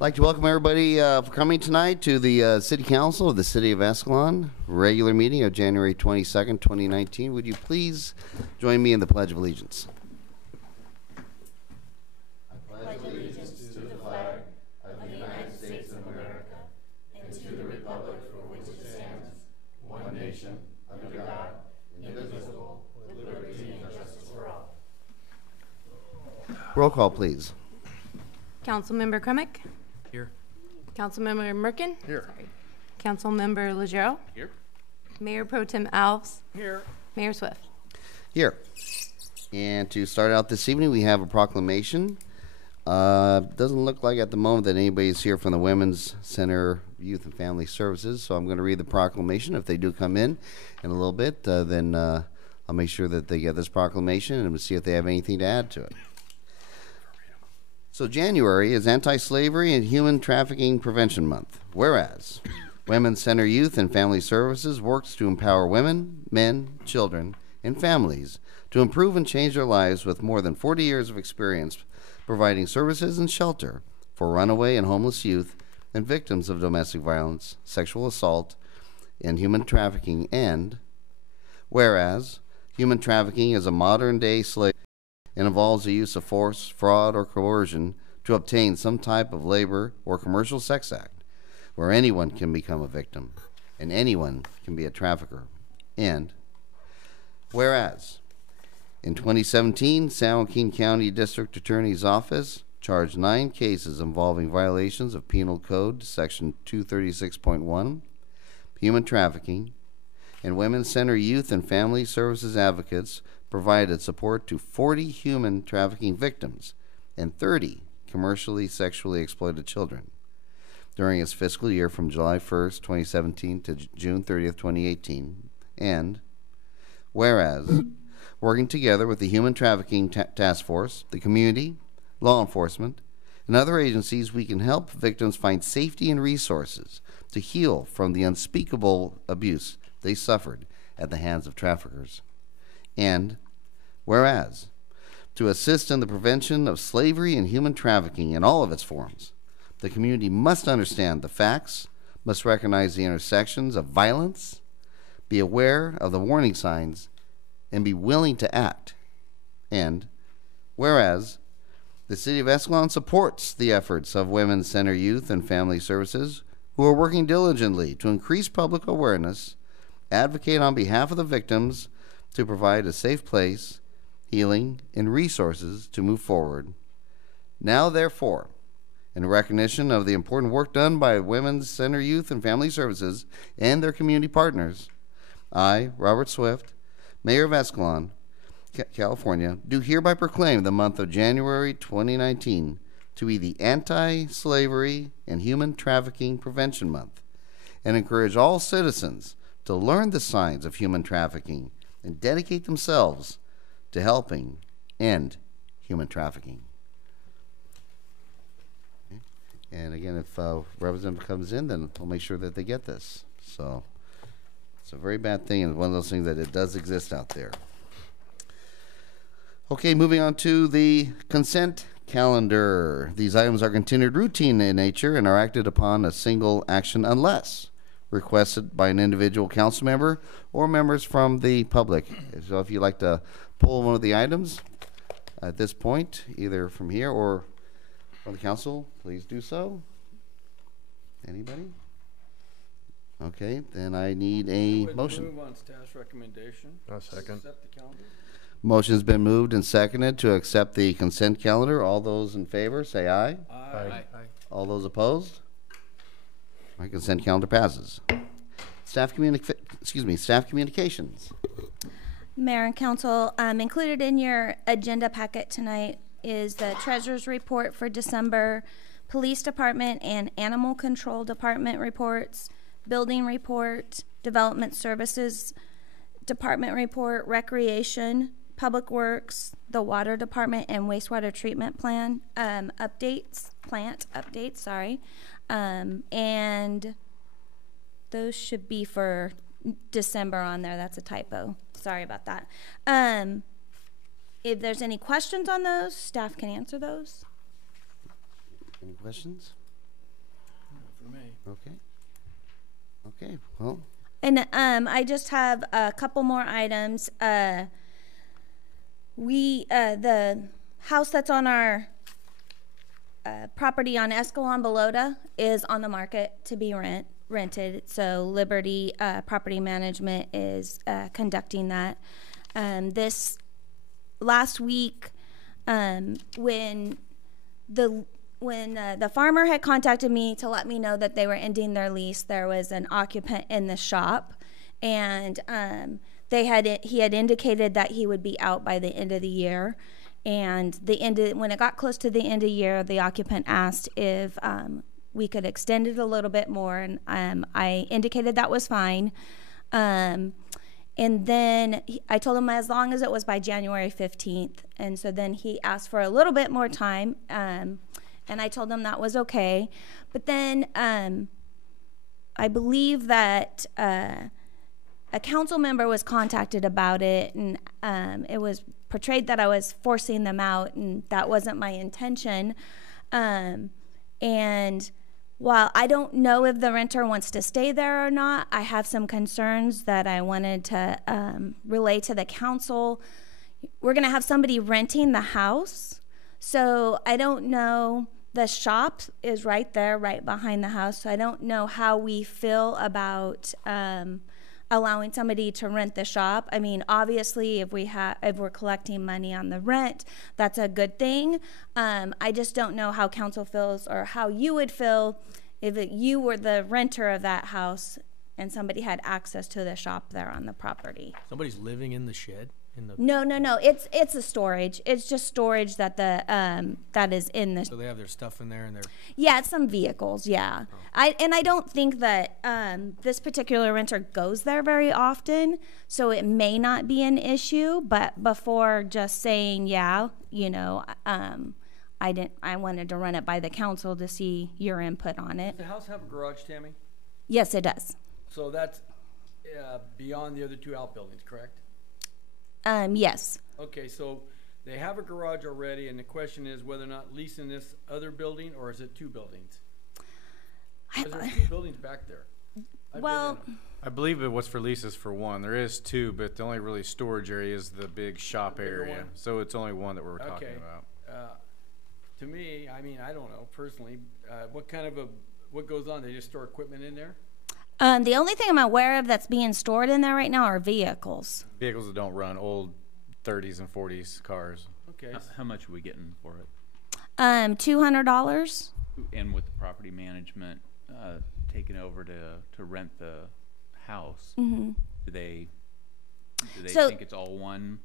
I'd like to welcome everybody for coming tonight to the City Council of the City of Escalon, regular meeting of January 22nd, 2019. Would you please join me in the Pledge of Allegiance? I pledge allegiance to the flag of the United States of America and to the republic for which it stands, one nation, under God, indivisible, with liberty and justice for all. Roll call, please. Councilmember Kremick? Here. Councilmember Merkin? Here. Sorry. Councilmember Legero? Here. Mayor Pro Tem Alves? Here. Mayor Swift? Here. And to start out this evening, we have a proclamation. Doesn't look like at the moment that anybody's here from the Women's Center Youth and Family Services, so I'm going to read the proclamation. If they do come in a little bit, then I'll make sure that they get this proclamation and we'll see if they have anything to add to it. So January is Anti-Slavery and Human Trafficking Prevention Month, whereas Women's Center Youth and Family Services works to empower women, men, children, and families to improve and change their lives with more than 40 years of experience providing services and shelter for runaway and homeless youth and victims of domestic violence, sexual assault, and human trafficking. And whereas human trafficking is a modern-day slavery and involves the use of force, fraud, or coercion to obtain some type of labor or commercial sex act, where anyone can become a victim and anyone can be a trafficker. And whereas in 2017, San Joaquin County District Attorney's Office charged 9 cases involving violations of Penal Code Section 236.1, human trafficking, and Women's Center Youth and Family Services advocates provided support to 40 human trafficking victims and 30 commercially sexually exploited children during its fiscal year from July 1st, 2017 to June 30th, 2018. And whereas working together with the Human Trafficking Task Force, the community, law enforcement, and other agencies, we can help victims find safety and resources to heal from the unspeakable abuse they suffered at the hands of traffickers. And whereas to assist in the prevention of slavery and human trafficking in all of its forms, the community must understand the facts, must recognize the intersections of violence, be aware of the warning signs, and be willing to act. And whereas the City of Escalon supports the efforts of Women's Center Youth and Family Services, who are working diligently to increase public awareness, advocate on behalf of the victims, to provide a safe place, healing, and resources to move forward. Now, therefore, in recognition of the important work done by Women's Center Youth and Family Services and their community partners, I, Robert Swift, Mayor of Escalon, California, do hereby proclaim the month of January 2019 to be the Anti-Slavery and Human Trafficking Prevention Month, and encourage all citizens to learn the signs of human trafficking and dedicate themselves to helping end human trafficking. Okay. And again, if representative comes in, then we'll make sure that they get this. So it's a very bad thing, and one of those things that it does exist out there. Okay, moving on to the consent calendar. These items are considered routine in nature and are acted upon a single action unless requested by an individual council member or members from the public. So if you'd like to pull one of the items at this point, either from here or from the council, please do so. Anybody? Okay, then I need a motion. Move on staff's recommendation. A second. Accept the calendar. Motion's been moved and seconded to accept the consent calendar. All those in favor say aye. Aye. All those opposed? My consent calendar passes. Staff communications. Mayor and Council, included in your agenda packet tonight is the Treasurer's Report for December, Police Department and Animal Control Department reports, Building Report, Development Services Department report, Recreation, Public Works, the Water Department and Wastewater Treatment Plan plant updates, sorry. And those should be for December on there. That's a typo. Sorry about that. If there's any questions on those, staff can answer those. Any questions? me. Okay. Okay, well, And I just have a couple more items. The house that's on our property on Escalon Balota is on the market to be rented. So Liberty Property Management is conducting that. This last week, when the farmer had contacted me to let me know that they were ending their lease, there was an occupant in the shop, and he had indicated that he would be out by the end of the year. And when it got close to the end of the year, the occupant asked if we could extend it a little bit more, and I indicated that was fine. And then I told him as long as it was by January 15th. And so then he asked for a little bit more time, and I told him that was okay. But then I believe that a council member was contacted about it, and it was portrayed that I was forcing them out, and that wasn't my intention. And while I don't know if the renter wants to stay there or not, I have some concerns that I wanted to relay to the council. We're going to have somebody renting the house, so I don't know. The shop is right there, right behind the house, so I don't know how we feel about allowing somebody to rent the shop. I mean, obviously, if we're collecting money on the rent, that's a good thing. I just don't know how council feels, or how you would feel if you were the renter of that house and somebody had access to the shop there on the property. Somebody's living in the shed? No. It's a storage. It's just storage that that is in the. So they have their stuff in there, and Yeah, it's some vehicles. Yeah, I don't think that this particular renter goes there very often, so it may not be an issue. But before just saying I wanted to run it by the council to see your input on it. Does the house have a garage, Tammy? Yes, it does. So that's beyond the other two outbuildings, correct? Yes. Okay, so they have a garage already, and the question is whether or not leasing this other building, or is it two buildings? Because there's two buildings back there. I've been in them. I believe it was for leases for one. There is two, but the only really storage area is the big shop bigger area. one? So it's only one that we're talking Okay. about. To me, I mean, I don't know personally, what goes on? They just store equipment in there? The only thing I'm aware of that's being stored in there right now are vehicles. Vehicles that don't run, old 30s and 40s cars. Okay. How much are we getting for it? $200. And with the property management taking over to rent the house, do they So- think it's all one?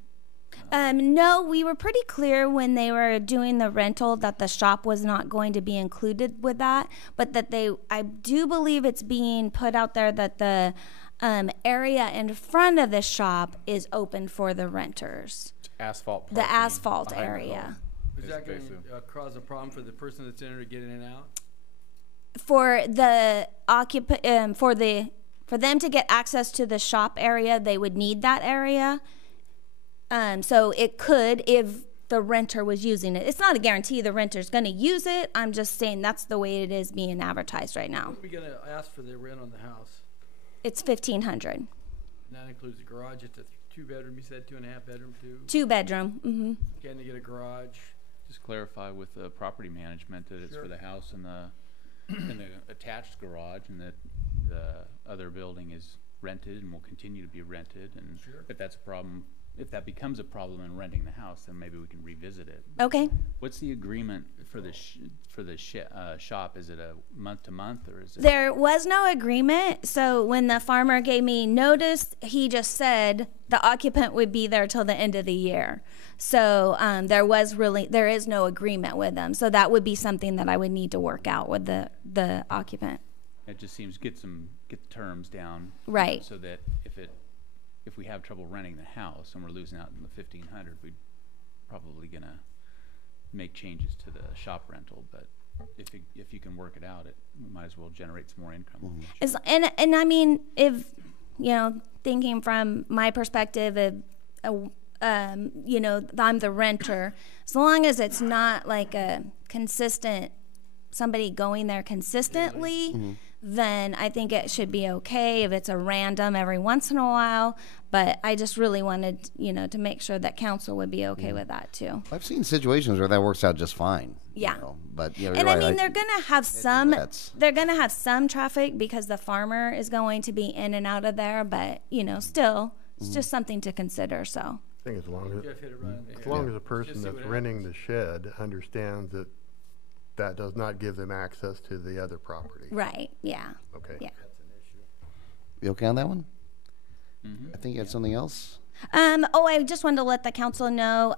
No, we were pretty clear when they were doing the rental that the shop was not going to be included with that, but that I do believe it's being put out there that the area in front of the shop is open for the renters. Asphalt The parking asphalt behind the area. home. Is that going basically- to cause a problem for the person that's in there to get in and out? For the for them to get access to the shop area, they would need that area. So it could, if the renter was using it. It's not a guarantee the renter's going to use it. I'm just saying that's the way it is being advertised right now. What are we going to ask for the rent on the house? It's $1,500. And that includes the garage. It's a two-bedroom, you said, 2.5 bedroom, too? 2-bedroom. Mm-hmm. Can they get a garage? Just clarify with the property management that it's Sure. for the house and the attached garage, and that the other building is rented and will continue to be rented. And Sure. if that's a problem, if that becomes a problem in renting the house, then maybe we can revisit it. Okay. What's the agreement for the shop? Is it a month to month, or is it? There was no agreement. So when the farmer gave me notice, he just said the occupant would be there till the end of the year. So there is no agreement with them. So that would be something that I would need to work out with the occupant. It just seems get the terms down, Right. So that if we have trouble renting the house and we're losing out on the $1,500, we're probably gonna make changes to the shop rental. But if you can work it out, it might as well generate some more income. And I mean, if thinking from my perspective, I'm the renter. As long as it's not like a consistent somebody going there consistently, then I think it should be okay if it's a random every once in a while. But I just really wanted, to make sure that council would be okay with that too. I've seen situations where that works out just fine. Yeah. But And you're I right, mean, they're gonna have that's- some traffic because the farmer is going to be in and out of there. But still, it's just something to consider. So. I think as long as, Jeff hit it right on the head. as long as the person Just see that's what renting the shed understands that that does not give them access to the other property. Right. Yeah. Okay. Yeah. You okay on that one? I think you had something else. I just wanted to let the council know,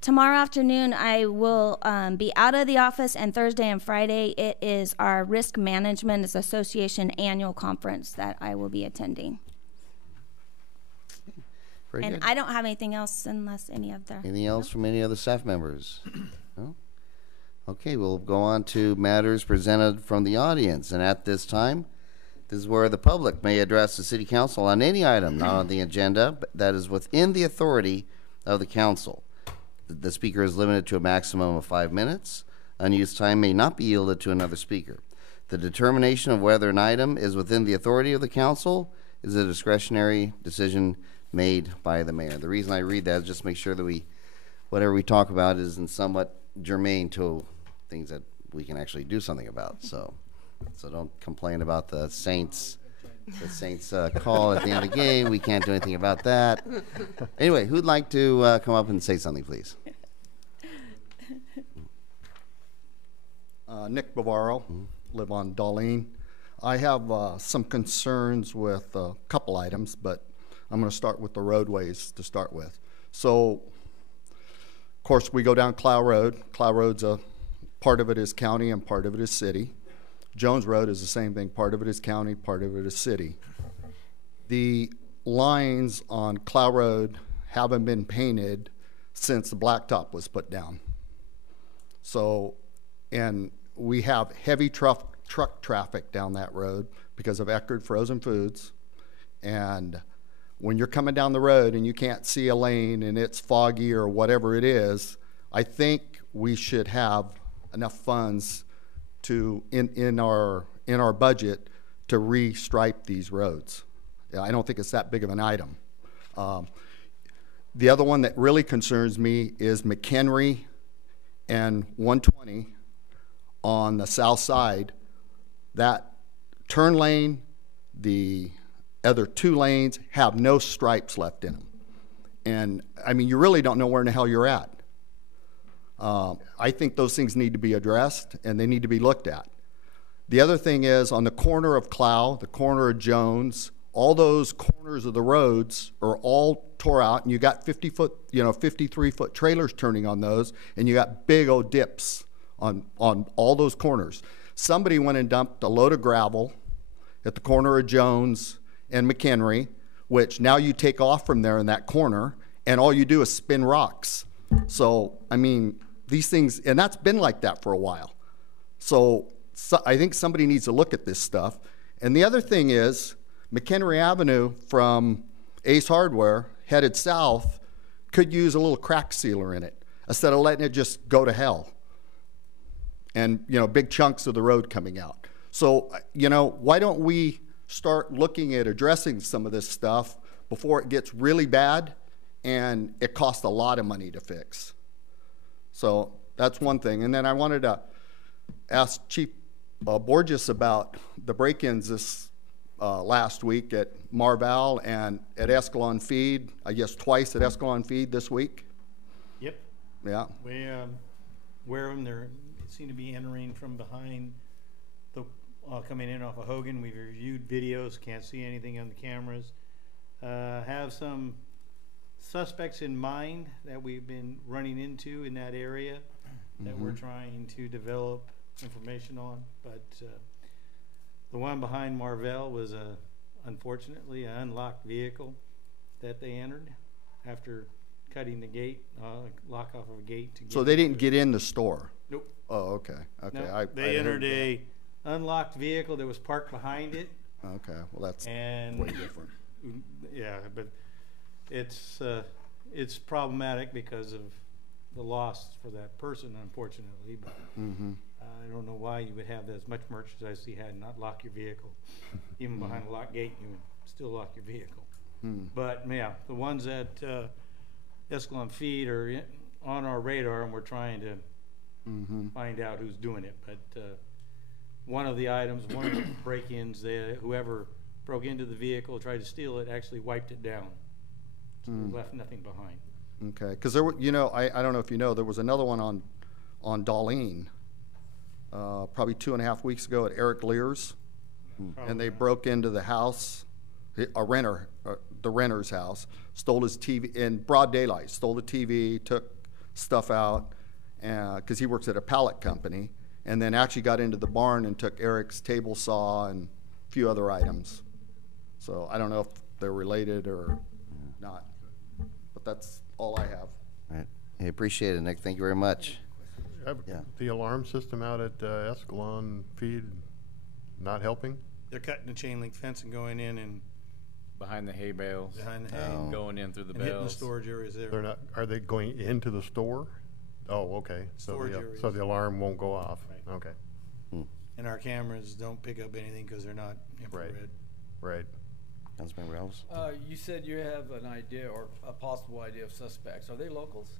tomorrow afternoon I will be out of the office, and Thursday and Friday it is our Risk Management Association annual conference that I will be attending. Very And good. I don't have anything else unless any other. Anything else from any other staff members? No? Okay, we'll go on to matters presented from the audience. And at this time, this is where the public may address the city council on any item not on the agenda but that is within the authority of the council. The speaker is limited to a maximum of 5 minutes. Unused time may not be yielded to another speaker. The determination of whether an item is within the authority of the council is a discretionary decision made by the mayor. The reason I read that is just to make sure that whatever we talk about is in somewhat germane to things that we can actually do something about. So don't complain about the Saints call at the end of the game. We can't do anything about that. Anyway, who'd like to come up and say something, please? Nick Bavaro, live on Darlene. I have some concerns with a couple items, but I'm going to start with the roadways to start with. So, of course, we go down Clow Road. Clow Road's part of it is county and part of it is city. Jones Road is the same thing. Part of it is county, part of it is city. The lines on Clow Road haven't been painted since the blacktop was put down. So, and we have heavy truck traffic down that road because of Eckerd Frozen Foods. And when you're coming down the road and you can't see a lane and it's foggy or whatever it is, I think we should have enough funds to in our budget to restripe these roads. I don't think it's that big of an item. The other one that really concerns me is McHenry and 120 on the south side. That turn lane, the other two lanes have no stripes left in them. And I mean, you really don't know where in the hell you're at. I think those things need to be addressed and they need to be looked at. The other thing is on the corner of Clow, the corner of Jones, all those corners of the roads are all tore out, and you got 53-foot trailers turning on those, and you got big old dips on all those corners. Somebody went and dumped a load of gravel at the corner of Jones and McHenry, which now you take off from there in that corner, and all you do is spin rocks. So, I mean, these things, and that's been like that for a while. So I think somebody needs to look at this stuff. And the other thing is, McHenry Avenue from Ace Hardware headed south could use a little crack sealer in it instead of letting it just go to hell. And, big chunks of the road coming out. So, why don't we start looking at addressing some of this stuff before it gets really bad and it costs a lot of money to fix. So that's one thing. And then I wanted to ask Chief Borges about the break-ins this last week at Marval and at Escalon Feed, I guess twice at Escalon Feed this week. Yep. Yeah. We wear them. They seem to be entering from behind the coming in off of Hogan. We've reviewed videos. Can't see anything on the cameras. Have some suspects in mind that we've been running into in that area that we're trying to develop information on. But the one behind Marvell was unfortunately an unlocked vehicle that they entered after cutting the gate, lock off of a gate to get. So they didn't get in the store? Nope. Oh, okay. Okay. No, they entered a unlocked vehicle that was parked behind it. Okay. Well, that's and way different. Yeah, but it's problematic because of the loss for that person, unfortunately. But I don't know why you would have as much merchandise you had and not lock your vehicle. Even behind a locked gate, you would still lock your vehicle. But yeah, the ones at Escalon Feed are on our radar, and we're trying to find out who's doing it. But one of the items, one of the break-ins, whoever broke into the vehicle, tried to steal it, actually wiped it down. So left nothing behind. Okay, because there were, you know, I don't know if you know, there was another one on Darlene, probably 2.5 weeks ago at Eric Lear's, and they broke into the house, a renter, the renter's house, stole his TV in broad daylight, stole the TV, took stuff out, because he works at a pallet company, and then actually got into the barn and took Eric's table saw and a few other items. So I don't know if they're related or not, but that's all I have. All right. I appreciate it, Nick. Thank you very much. Yeah. The alarm system out at Escalon Feed not helping? They're cutting the chain link fence and going in and Behind the hay bales, behind the hay going in through the and hitting the bales. storage areas there. They're not, are they going into the store? Oh, okay. Storage So areas. the alarm won't go off? Right. Okay, And our cameras don't pick up anything because they're not infrared. right. Councilmember Elves? You said you have an idea or a possible idea of suspects. Are they locals?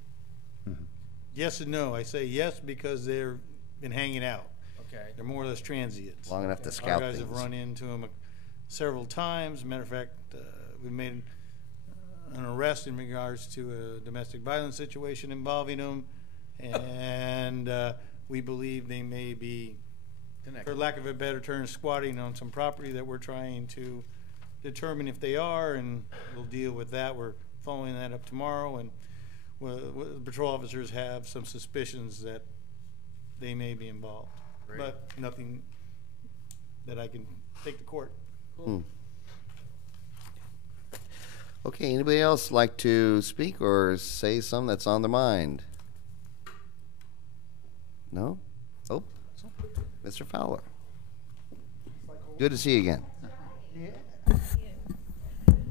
Yes and no. I say yes because they've been hanging out. Okay. They're more or less transients. Long enough to Our scout guys things. have run into them several times. Matter of fact, we made an arrest in regards to a domestic violence situation involving them, and we believe they may be, for lack of a better term, squatting on some property that we're trying to determine if they are, and we'll deal with that. We're following that up tomorrow, and the patrol officers have some suspicions that they may be involved. Great. But nothing that I can take to court. Okay, anybody else like to speak or say something that's on their mind? No? Oh, Mr. Fowler. Good to see you again.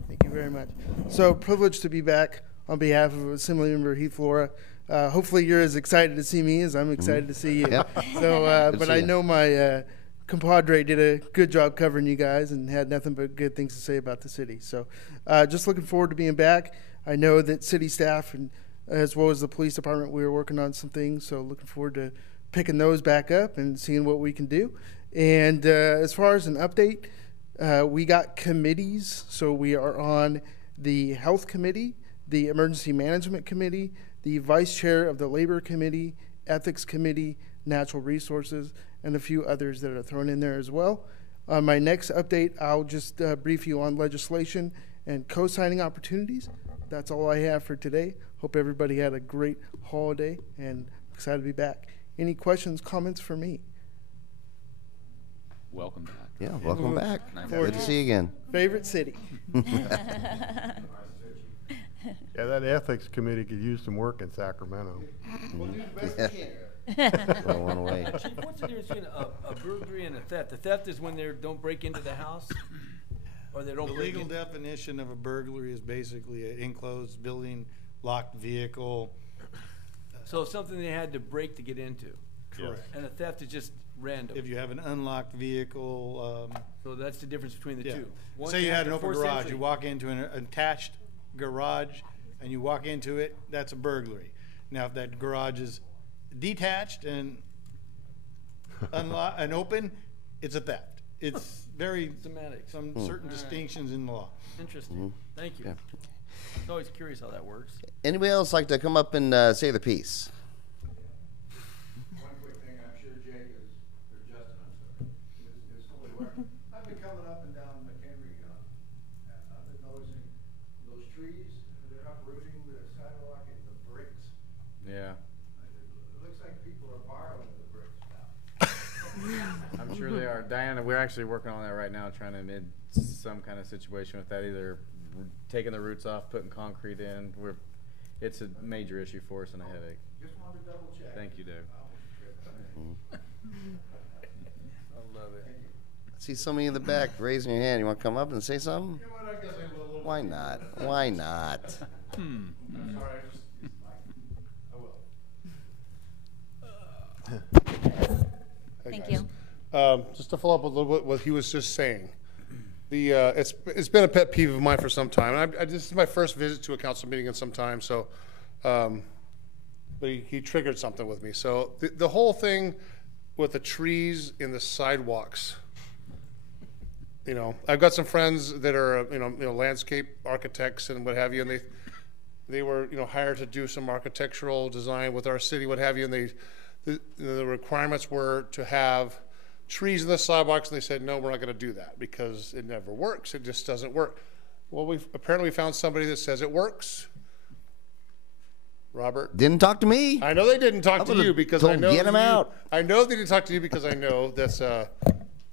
Thank you very much. So privileged to be back on behalf of Assembly Member Heath Flora. Hopefully you're as excited to see me as I'm excited to see you. Yep. So, Good to but see I you. know my compadre did a good job covering you guys and had nothing but good things to say about the city. So just looking forward to being back. I know that city staff and as well as the police department, we were working on some things. So looking forward to picking those back up and seeing what we can do. And as far as an update, we got committees. So we are on the Health Committee, the Emergency Management Committee, the Vice Chair of the Labor Committee, Ethics Committee, Natural Resources, and a few others that are thrown in there as well. On my next update, I'll just brief you on legislation and co-signing opportunities. That's all I have for today. Hope everybody had a great holiday and excited to be back. Any questions, comments for me? Welcome back. Yeah, welcome back. Nice. Good to see you again. Favorite city? Yeah, that ethics committee could use some work in Sacramento. Well, one away. Chief, what's the difference between a burglary and a theft? The theft is when they don't break into the house, or they don't The break legal in. definition of a burglary is basically an enclosed building, locked vehicle. So something they had to break to get into. Correct. And a theft is just random. If you have an unlocked vehicle, So that's the difference between the yeah. two. One Say you had an after open 4th garage, century. you walk into an attached garage and you walk into it, that's a burglary. Now, if that garage is detached and and open, it's a theft. It's very, Semantics. some certain distinctions in the law. Interesting. Thank you. Yeah. I was always curious how that works. Anybody else like to come up and say the piece? One quick thing, I'm sure Jake is, or Justin, I'm sorry, is fully aware. I've been coming up and down McHenry, and I've been noticing those trees, they're uprooting the sidewalk and the bricks. Yeah, It looks like people are borrowing the bricks now. I'm sure they are. Diana, we're actually working on that right now, trying to mid some kind of situation with that, either taking the roots off, putting concrete in. It's a major issue for us and a headache. Just wanted to double check. Thank you, Dave. I love it. See somebody in the back raising your hand. You want to come up and say something? You know what, I guess I will. Why not? Why not? I'm sorry, I will. Just to follow up a little bit what he was just saying. It's been a pet peeve of mine for some time. And this is my first visit to a council meeting in some time, so, but he triggered something with me. So the whole thing with the trees in the sidewalks, you know, I've got some friends that are, you know, landscape architects and what have you, and they were, you know, hired to do some architectural design with our city, what have you, and the requirements were to have trees in the sidewalks, and they said, no, we're not going to do that because it never works. It just doesn't work. Well, we've apparently found somebody that says it works. Robert didn't talk to me. I know they didn't talk to you because I know get him out. I know they didn't talk to you because I know that's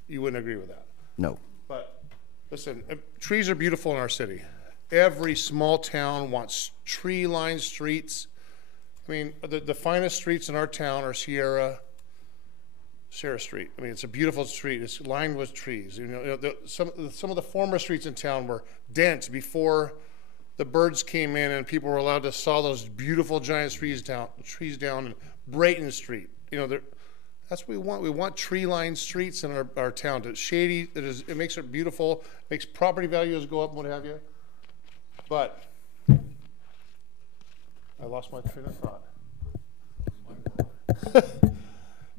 you wouldn't agree with that. No. But listen, trees are beautiful in our city. Every small town wants tree-lined streets. I mean, the finest streets in our town are Sierra Street. I mean, it's a beautiful street. It's lined with trees. You know, some of the former streets in town were dense before the birds came in and people were allowed to saw those beautiful giant trees down in Brayton Street. You know, that's what we want. We want tree-lined streets in our town. It's shady. It makes it beautiful. Makes property values go up and what have you. But I lost my train of thought.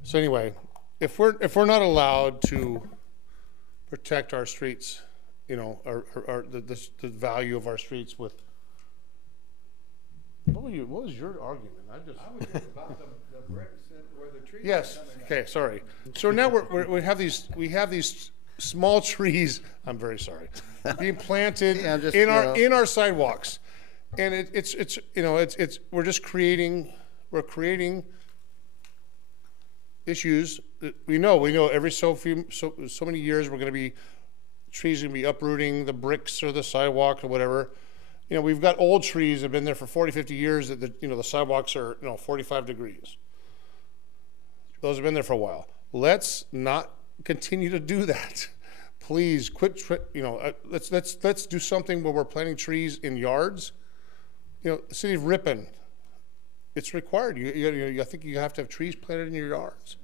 So anyway, if we're not allowed to protect our streets, you know, the value of our streets with what was your argument? I was just about the bricks where the trees. Yes. Are coming Okay. Sorry. So now we have these small trees. I'm very sorry. Being planted in our sidewalks, and it's you know we're just creating issues. We know every so many years we're going to be trees going to be uprooting the bricks or the sidewalk or whatever. You know, we've got old trees that have been there for 40, 50 years that the sidewalks are 45 degrees. Those have been there for a while. Let's not continue to do that. Please quit. Let's do something where we're planting trees in yards. You know, the city of Ripon, it's required. I think you have to have trees planted in your yards.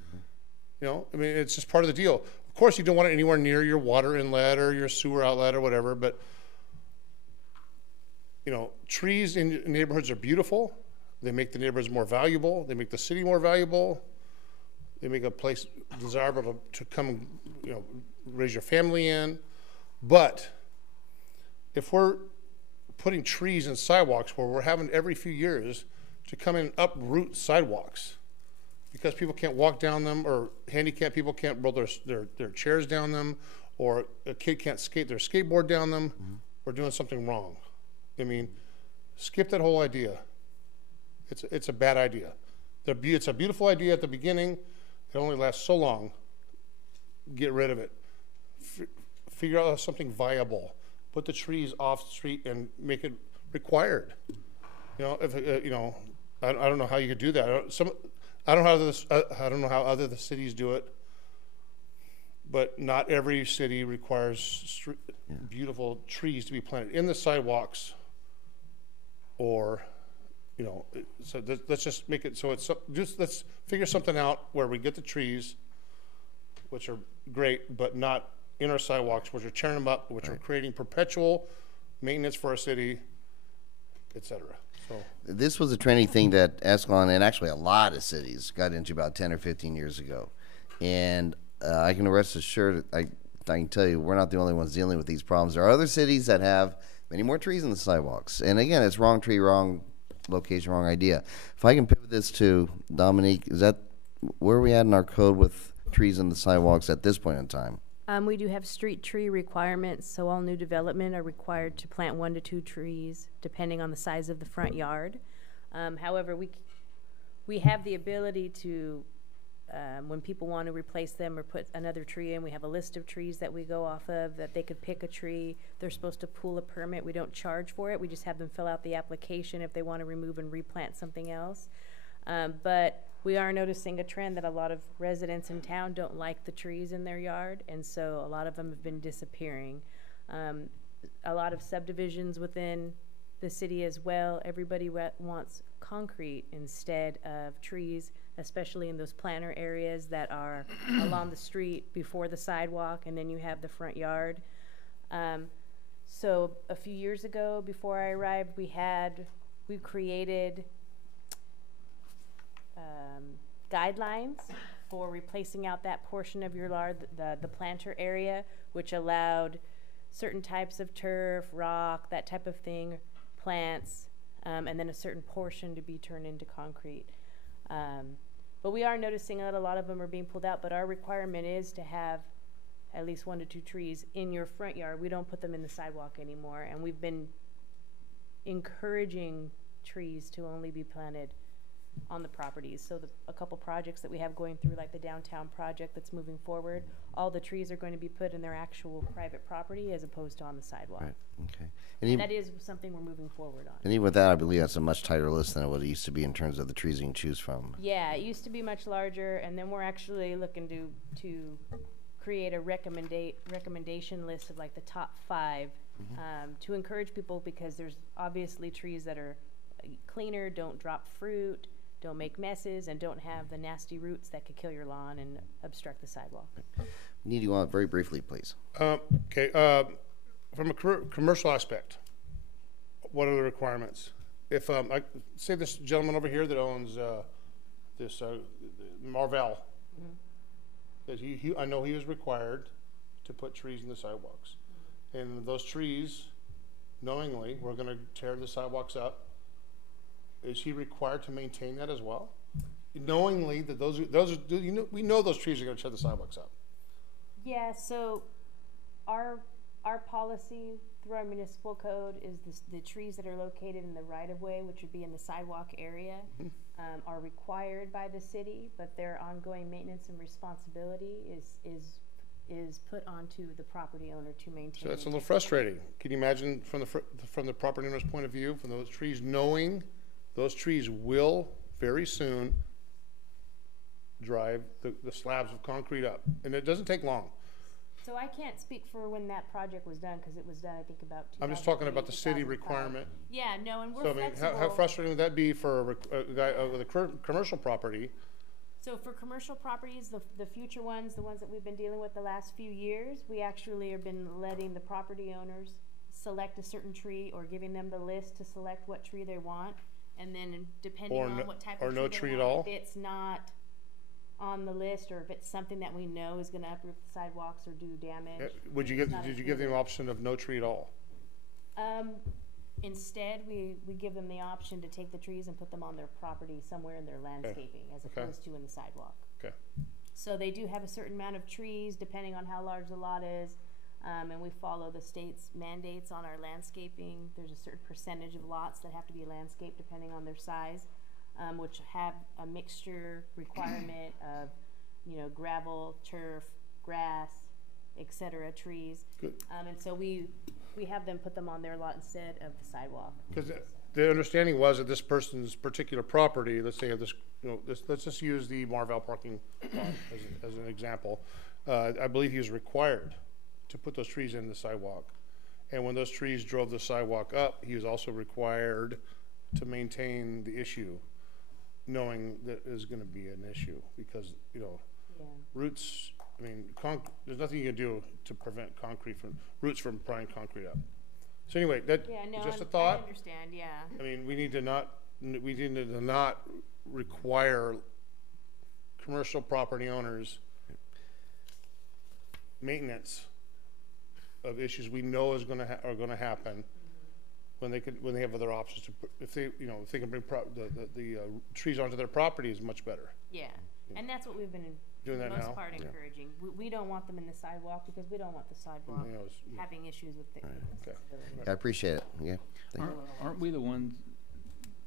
You know, I mean, it's just part of the deal. Of course, you don't want it anywhere near your water inlet or your sewer outlet or whatever, but you know, trees in neighborhoods are beautiful. They make the neighborhoods more valuable. They make the city more valuable. They make a place desirable to come, you know, raise your family in. But if we're putting trees in sidewalks where we're having every few years to come in and uproot sidewalks because people can't walk down them, or handicapped people can't roll their chairs down them, or a kid can't skate their skateboard down them, we're doing something wrong. I mean, skip that whole idea. It's a bad idea. It's a beautiful idea at the beginning. It only lasts so long. Get rid of it. Figure out something viable. Put the trees off the street and make it required. You know, if you know, I don't know how you could do that. I don't know how other the cities do it. But not every city requires beautiful trees to be planted in the sidewalks. Or, you know, so let's just make it so it's let's figure something out where we get the trees, which are great, but not in our sidewalks, which are tearing them up, which are creating perpetual maintenance for our city, etc. So this was a trendy thing that Escalon and actually a lot of cities got into about 10 or 15 years ago, and I can rest assured, I can tell you, we're not the only ones dealing with these problems. There are other cities that have many more trees in the sidewalks, and again, it's wrong tree, wrong location, wrong idea. If I can pivot this to Dominique, is that where are we at in our code with trees in the sidewalks at this point in time? We do have street tree requirements, so all new development are required to plant 1 to 2 trees, depending on the size of the front yard. However, we have the ability to, when people want to replace them or put another tree in, we have a list of trees that we go off of, that they could pick a tree. They're supposed to pull a permit. We don't charge for it. We just have them fill out the application if they want to remove and replant something else. But we are noticing a trend that a lot of residents in town don't like the trees in their yard, and so a lot of them have been disappearing. A lot of subdivisions within the city as well. Everybody wants concrete instead of trees, especially in those planter areas that are along the street before the sidewalk, and then you have the front yard. So a few years ago, before I arrived, we created guidelines for replacing out that portion of your yard, the planter area, which allowed certain types of turf, rock, that type of thing, plants, and then a certain portion to be turned into concrete. But we are noticing that a lot of them are being pulled out, but our requirement is to have at least 1 to 2 trees in your front yard. We don't put them in the sidewalk anymore, and we've been encouraging trees to only be planted on the properties. So a couple projects that we have going through, like the downtown project that's moving forward, all the trees are going to be put in their actual private property as opposed to on the sidewalk. Right. Okay. And that is something we're moving forward on. And even with that, I believe that's a much tighter list than what it used to be in terms of the trees you can choose from. Yeah, it used to be much larger, and then we're actually looking to create a recommendation list of like the top 5 to encourage people, because there's obviously trees that are cleaner, don't drop fruit, don't make messes, and don't have the nasty roots that could kill your lawn and obstruct the sidewalk. Need you on very briefly, please. Okay. From a commercial aspect, what are the requirements? If I say this gentleman over here that owns this Marvell, that I know he was required to put trees in the sidewalks, and those trees, knowingly, we're going to tear the sidewalks up. Is he required to maintain that as well, knowingly that we know those trees are going to tear the sidewalks up? Yeah. So our policy through our municipal code is the trees that are located in the right-of-way, which would be in the sidewalk area, are required by the city, but their ongoing maintenance and responsibility is put onto the property owner to maintain. So that's a little frustrating. Can you imagine from the property owner's point of view, from those trees, knowing those trees will very soon drive the slabs of concrete up, and it doesn't take long. So I can't speak for when that project was done, because it was done, I think, about 2008. I'm just talking about the city requirement. Yeah, no, and we're so, I mean, flexible. how frustrating would that be for a guy with a commercial property? So for commercial properties, the future ones, the ones that we've been dealing with the last few years, we actually have been letting the property owners select a certain tree, or giving them the list to select what tree they want, and then depending on what type of tree no tree at all. If it's not on the list, or if it's something that we know is going to uproot the sidewalks or do damage. Did you give them the option of no tree at all? Instead, we give them the option to take the trees and put them on their property somewhere in their landscaping, as opposed to in the sidewalk. Okay. So they do have a certain amount of trees depending on how large the lot is, and we follow the state's mandates on our landscaping. There's a certain percentage of lots that have to be landscaped depending on their size, which have a mixture requirement of, gravel, turf, grass, etc., trees. Good. And so we have them put them on their lot instead of the sidewalk. Because the understanding was that this person's particular property, let's say this, let's just use the Marvell parking lot as an example. I believe he was required to put those trees in the sidewalk, and when those trees drove the sidewalk up, he was also required to maintain the issue, knowing that is going to be an issue, because roots. I mean, there's nothing you can do to prevent roots from prying concrete up. So anyway, that just a thought. I understand. Yeah. I mean, we need to not require commercial property owners maintenance of issues we know are going to happen when they have other options to if they can bring the trees onto their property is much better. Yeah, and that's what we've been doing that most part encouraging. We don't want them in the sidewalk, because we don't want the sidewalk having issues with the I appreciate it. Yeah. Aren't we the ones?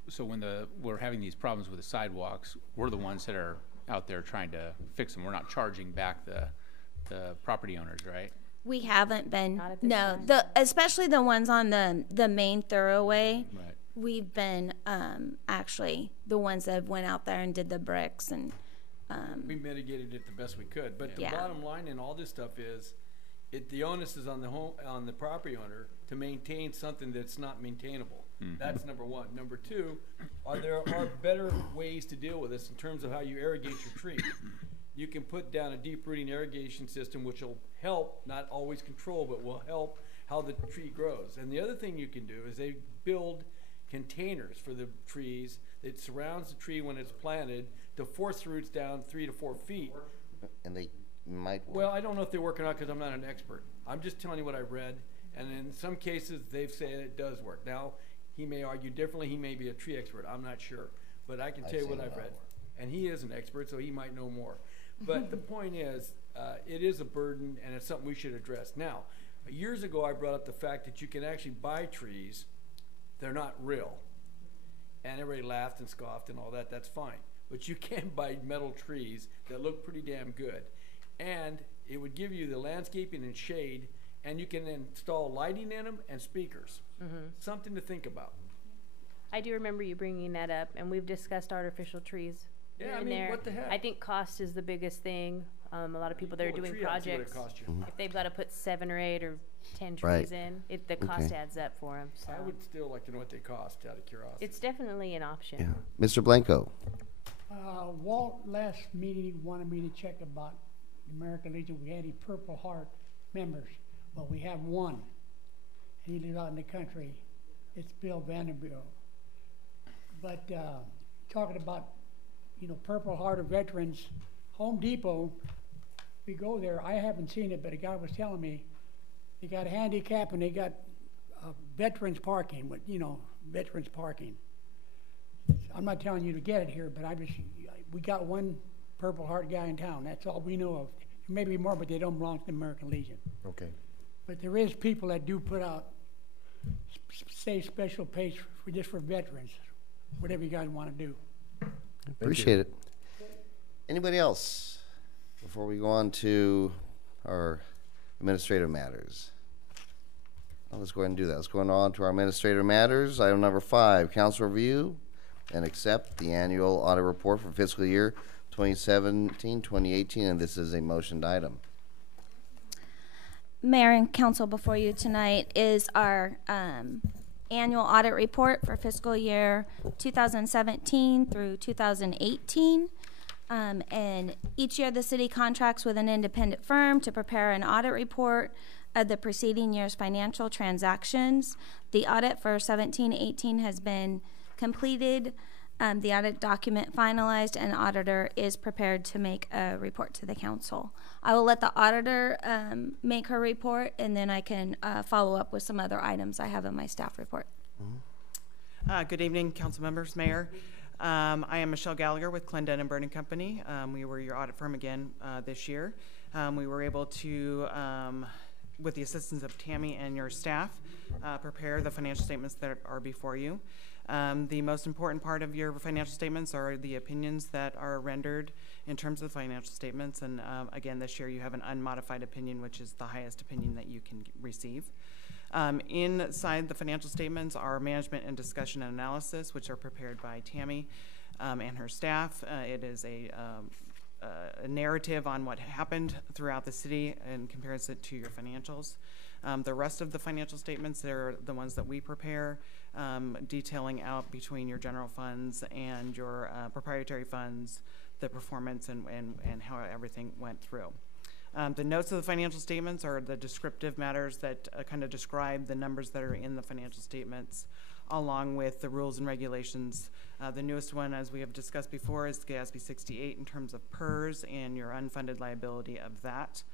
So when we're having these problems with the sidewalks, we're the ones that are out there trying to fix them. We're not charging back the property owners, right? We haven't been. No, especially the ones on the main thoroughway. Right. We've been actually the ones that went out there and did the bricks and. We mitigated it the best we could, but the bottom line in all this stuff is, the onus is on the property owner to maintain something that's not maintainable. That's number one. Number two, there are better ways to deal with this in terms of how you irrigate your tree. You can put down a deep rooting irrigation system, which will help, not always control, but will help how the tree grows. And the other thing you can do is they build containers for the trees that surrounds the tree when it's planted to force the roots down 3 to 4 feet. And they might work. Well, I don't know if they work or not because I'm not an expert. I'm just telling you what I read. And in some cases, they've said it does work. Now, he may argue differently. He may be a tree expert. I'm not sure. But I can tell you what I've read. And he is an expert, so he might know more. But the point is, it is a burden, and it's something we should address. Now, years ago, I brought up the fact that you can actually buy trees. They're not real. And everybody laughed and scoffed and all that. That's fine. But you can buy metal trees that look pretty damn good. And it would give you the landscaping and shade, and you can install lighting in them and speakers. Something to think about. I do remember you bringing that up, and we've discussed artificial trees. Yeah, I in mean, there. what the heck? I think cost is the biggest thing. A lot of people that are doing projects, if they've got to put 7 or 8 or 10 trees in, the cost adds up for them. So I would still like to know what they cost, out of curiosity. it's definitely an option. Yeah. Mr. Blanco. Walt last meeting wanted me to check about the American Legion. We had any Purple Heart members. Well, we have one, and he lives out in the country. It's Bill Vanderbilt. But talking about, Purple Heart or veterans, Home Depot, we go there. I haven't seen it, but a guy was telling me they got a handicap and they got veterans parking, veterans parking. I'm not telling you to get it here, but we got one Purple Heart guy in town. That's all we know of. Maybe more, but they don't belong to the American Legion. Okay. But there is people that do put out, say, special page just for veterans, whatever you guys want to do. Appreciate it. Anybody else before we go on to our administrative matters? Well, let's go ahead and do that. Let's go on to our administrative matters. Item number 5, council review and accept the annual audit report for fiscal year 2017-2018, and this is a motioned item. Mayor and council, before you tonight is our annual audit report for fiscal year 2017 through 2018. And each year the city contracts with an independent firm to prepare an audit report of the preceding year's financial transactions. The audit for 17-18 has been completed. The audit document finalized, and auditor is prepared to make a report to the council. I will let the auditor make her report, and then I can follow up with some other items I have in my staff report. Good evening, council members, mayor. I am Michelle Gallagher with Clendon and Burning Company. We were your audit firm again this year. We were able to, with the assistance of Tammy and your staff, prepare the financial statements that are before you. The most important part of your financial statements are the opinions that are rendered in terms of the financial statements. And again, this year you have an unmodified opinion, which is the highest opinion that you can receive. Inside the financial statements are management and discussion and analysis, which are prepared by Tammy and her staff. It is a narrative on what happened throughout the city and compares it to your financials. The rest of the financial statements, they're the ones that we prepare, detailing out between your general funds and your proprietary funds, the performance and how everything went through. The notes of the financial statements are the descriptive matters that kind of describe the numbers that are in the financial statements, along with the rules and regulations. The newest one, as we have discussed before, is GASB 68 in terms of PERS and your unfunded liability of that.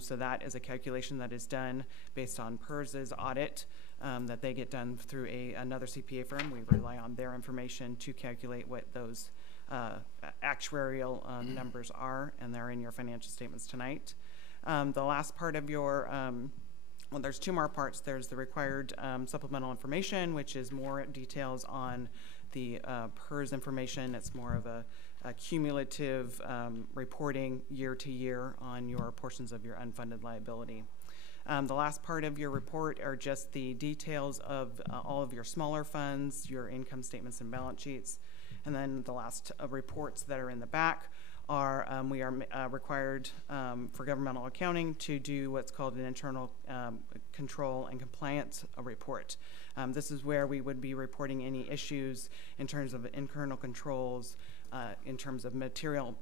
So that is a calculation that is done based on PERS's audit that they get done through another CPA firm. We rely on their information to calculate what those actuarial numbers are, and they're in your financial statements tonight. The last part of your, well, there's 2 more parts. There's the required supplemental information, which is more details on the PERS information. It's more of a cumulative reporting year to year on your portions of your unfunded liability. The last part of your report are just the details of all of your smaller funds, your income statements and balance sheets. And then the last reports that are in the back are we are required for governmental accounting to do what's called an internal control and compliance report. This is where we would be reporting any issues in terms of internal controls, in terms of material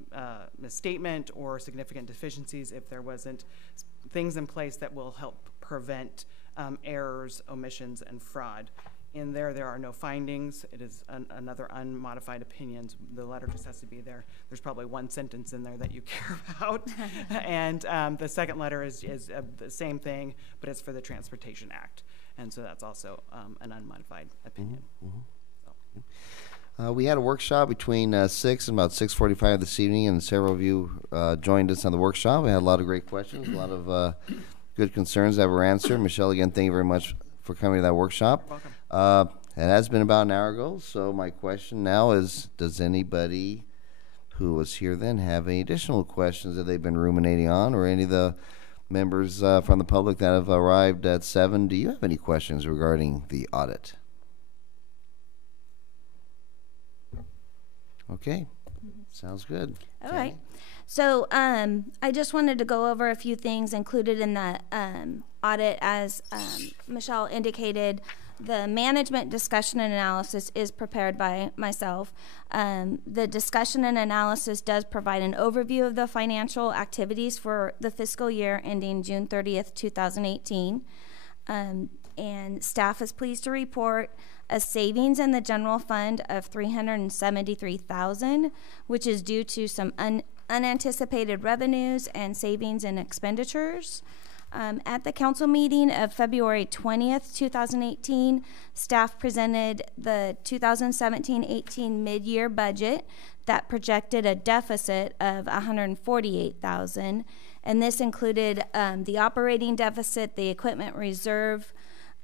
misstatement or significant deficiencies if there wasn't things in place that will help prevent errors, omissions, and fraud. In there are no findings. It is another unmodified opinions. The letter just has to be there. There's probably one sentence in there that you care about. And the second letter is the same thing, but it's for the Transportation Act. And so that's also an unmodified opinion. We had a workshop between 6 and about 6:45 this evening, and several of you joined us on the workshop. We had a lot of great questions, a lot of good concerns that were answered. Michelle, again, thank you very much for coming to that workshop. You're welcome. It has been about an hour ago, so my question now is, does anybody who was here then have any additional questions that they've been ruminating on, or any of the members from the public that have arrived at 7? Do you have any questions regarding the audit? Okay, sounds good. All right. So I just wanted to go over a few things included in the audit. As Michelle indicated, the management discussion and analysis is prepared by myself. The discussion and analysis does provide an overview of the financial activities for the fiscal year ending June 30th, 2018. And staff is pleased to report a savings in the general fund of $373,000, which is due to some unanticipated revenues and savings in expenditures. At the council meeting of February 20th, 2018, staff presented the 2017-18 mid-year budget that projected a deficit of $148,000, and this included the operating deficit, the equipment reserve,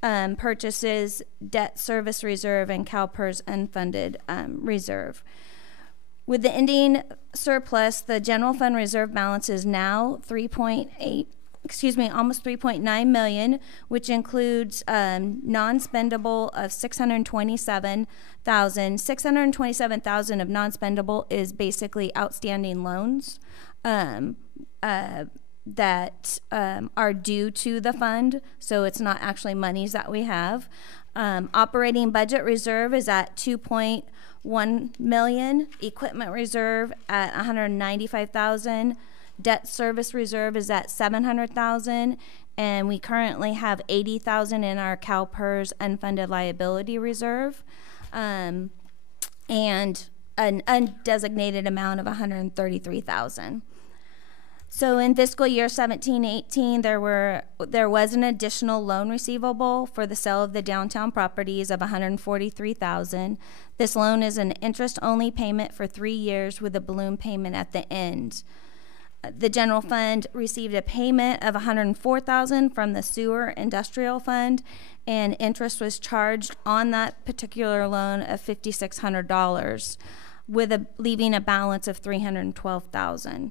purchases, debt service reserve, and CalPERS unfunded reserve. With the ending surplus, the general fund reserve balance is now almost 3.9 million, which includes non-spendable of $627,000. $627,000 of non-spendable is basically outstanding loans that are due to the fund, so it's not actually monies that we have. Operating budget reserve is at 2.1 million, equipment reserve at 195,000, debt service reserve is at 700,000, and we currently have 80,000 in our CalPERS unfunded liability reserve, and an undesignated amount of 133,000. So in fiscal year 17-18, there was an additional loan receivable for the sale of the downtown properties of $143,000. This loan is an interest-only payment for 3 years with a balloon payment at the end. The general fund received a payment of $104,000 from the sewer industrial fund, and interest was charged on that particular loan of $5,600, with leaving a balance of $312,000.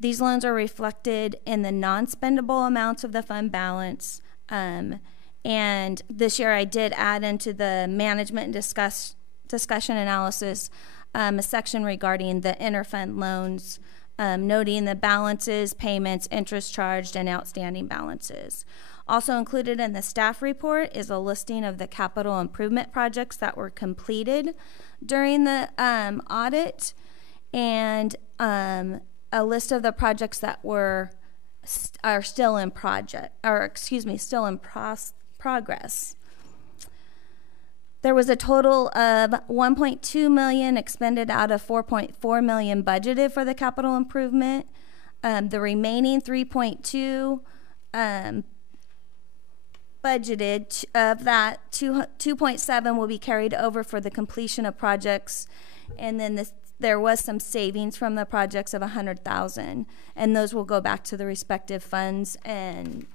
These loans are reflected in the non-spendable amounts of the fund balance. And this year I did add into the management and discussion analysis a section regarding the interfund loans, noting the balances, payments, interest charged, and outstanding balances. Also included in the staff report is a listing of the capital improvement projects that were completed during the audit, and a list of the projects that are still in progress. There was a total of $1.2 million expended out of $4.4 million budgeted for the capital improvement. The remaining $3.2 budgeted, of that, 2.7 will be carried over for the completion of projects, and then there was some savings from the projects of $100,000, and those will go back to the respective funds, and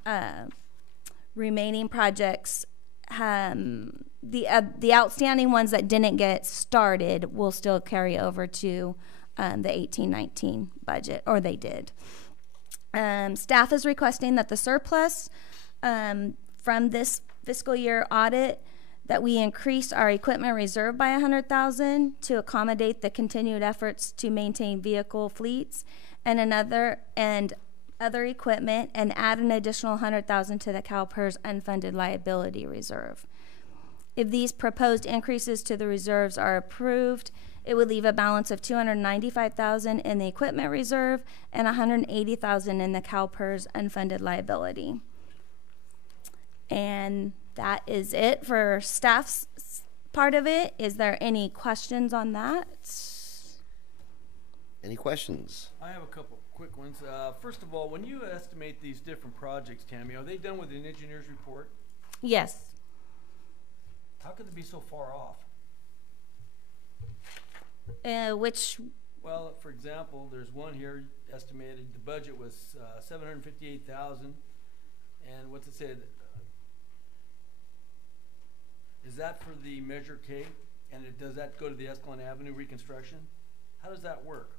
remaining projects, the outstanding ones that didn't get started will still carry over to the 18-19 budget, or they did. Staff is requesting that the surplus from this fiscal year audit, that we increase our equipment reserve by $100,000 to accommodate the continued efforts to maintain vehicle fleets and other equipment, and add an additional $100,000 to the CalPERS unfunded liability reserve. If these proposed increases to the reserves are approved, it would leave a balance of $295,000 in the equipment reserve and $180,000 in the CalPERS unfunded liability. And that is it for staff's part of it. Is there any questions on that? Any questions? I have a couple quick ones. First of all, when you estimate these different projects, Tammy, are they done with an engineer's report? Yes. How could they be so far off? Which? Well, for example, there's one here estimated the budget was $758,000, and what's it said? Is that for the Measure K? And does that go to the Escalon Avenue reconstruction? How does that work?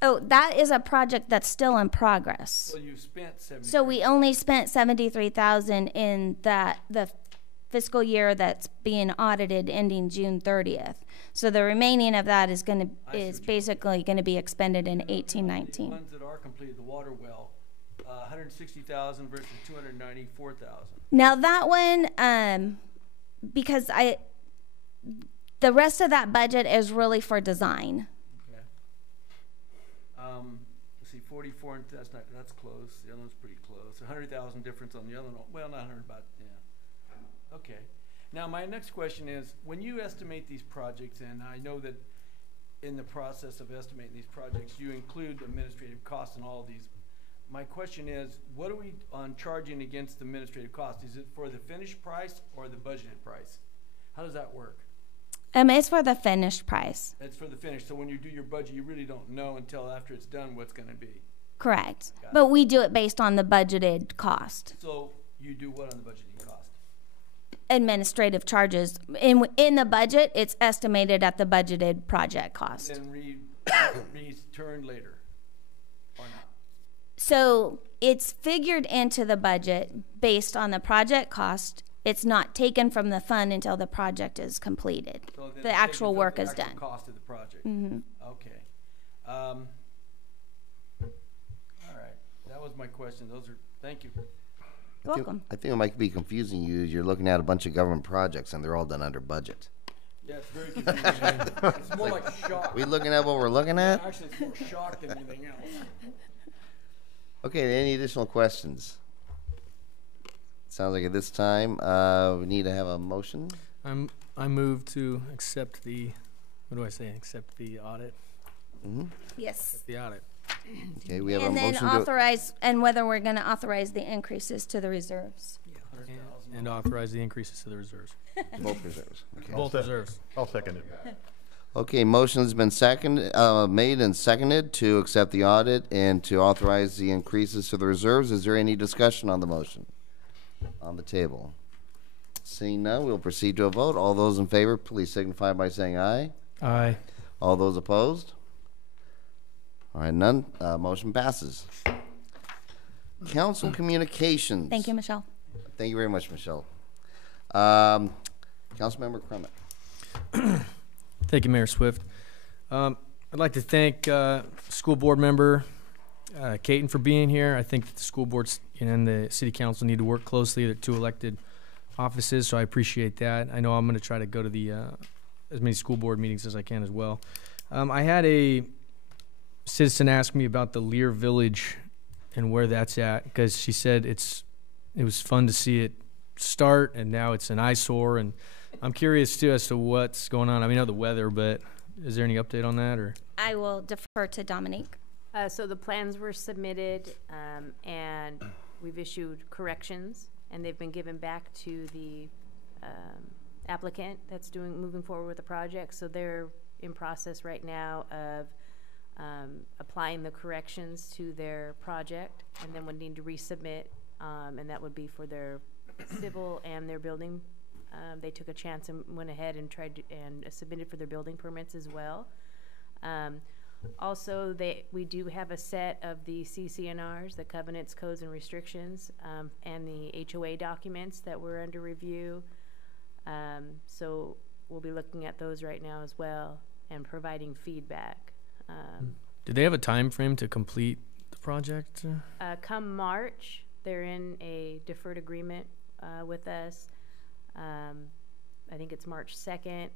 Oh, that is a project that's still in progress. So you spent $73,000. So we only spent $73,000 in the fiscal year that's being audited ending June 30th. So the remaining of that is basically going to be expended in 18-19. The ones that are completed, the water well, $160,000 versus $294,000. Now that one, because the rest of that budget is really for design. Okay. Let's see, 44, and that's close. The other one's pretty close. 100,000 difference on the other one. Well, not 100, but yeah. Okay. Now my next question is, when you estimate these projects, and I know that in the process of estimating these projects, you include administrative costs in all of these. My question is, what are we on charging against the administrative cost? Is it for the finished price or the budgeted price? How does that work? It's for the finished price. It's for the finish. So when you do your budget, you really don't know until after it's done what's going to be. Correct. But we do it based on the budgeted cost. So you do what on the budgeting cost? Administrative charges. In the budget, it's estimated at the budgeted project cost. And returned later, or not? So it's figured into the budget based on the project cost. It's not taken from the fund until the project is completed. So the actual work is done. Cost of the project. Mm-hmm. Okay. All right. That was my question. Thank you. You're welcome. I think it might be confusing you. You're looking at a bunch of government projects and they're all done under budget. Yeah, it's very confusing. It's more like shock. We looking at what we're looking at? Actually, it's more shock than anything else. Okay, any additional questions? Sounds like at this time, we need to have a motion. I move to accept the, what do I say, accept the audit? Mm-hmm. Yes. Accept the audit. Okay, we have a And then motion authorize, and whether we're going to authorize the increases to the reserves. And authorize the increases to the reserves. Both reserves. Okay. Both reserves. I'll second it. Okay, motion's been made and seconded to accept the audit and to authorize the increases to the reserves. Is there any discussion on the motion on the table? Seeing none, we'll proceed to a vote. All those in favor, please signify by saying aye. Aye. All those opposed? All right, none. Motion passes. Council communications. Thank you, Michelle. Thank you very much, Michelle. Councilmember Crummett. Thank you, Mayor Swift. I'd like to thank school board member Caton for being here. I think that the school boards and the city council need to work closely. They're two elected offices, so I appreciate that. I know I'm going to try to go to the as many school board meetings as I can as well. I had a citizen ask me about the Lear Village and where that's at, because she said it was fun to see it start, and now it's an eyesore, and I'm curious too as to what's going on. I mean, I know the weather, but is there any update on that, or? I will defer to Dominique. So the plans were submitted, and we've issued corrections, and they've been given back to the applicant that's moving forward with the project. So they're in process right now of applying the corrections to their project, and then would need to resubmit, and that would be for their civil and their building. They took a chance and went ahead and submitted for their building permits as well. Also, we do have a set of the CCNRs, the covenants, codes, and restrictions, and the HOA documents that were under review. So we'll be looking at those right now as well and providing feedback. Do they have a time frame to complete the project? Come March, they're in a deferred agreement with us. I think it's March 2nd,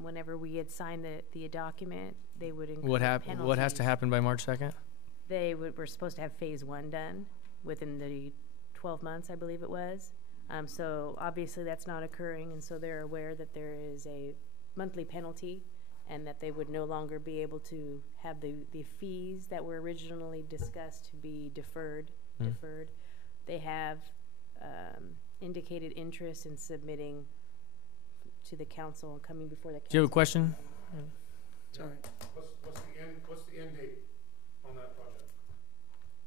whenever we had signed the document, they would include What has to penalties. happen by March 2nd? We're supposed to have phase 1 done within the 12 months, I believe it was. So obviously that's not occurring, and so they're aware that there is a monthly penalty and that they would no longer be able to have the fees that were originally discussed to be deferred. They have indicated interest in submitting to the council and coming before the council. Do you have a question? Sorry. What's the end date on that project?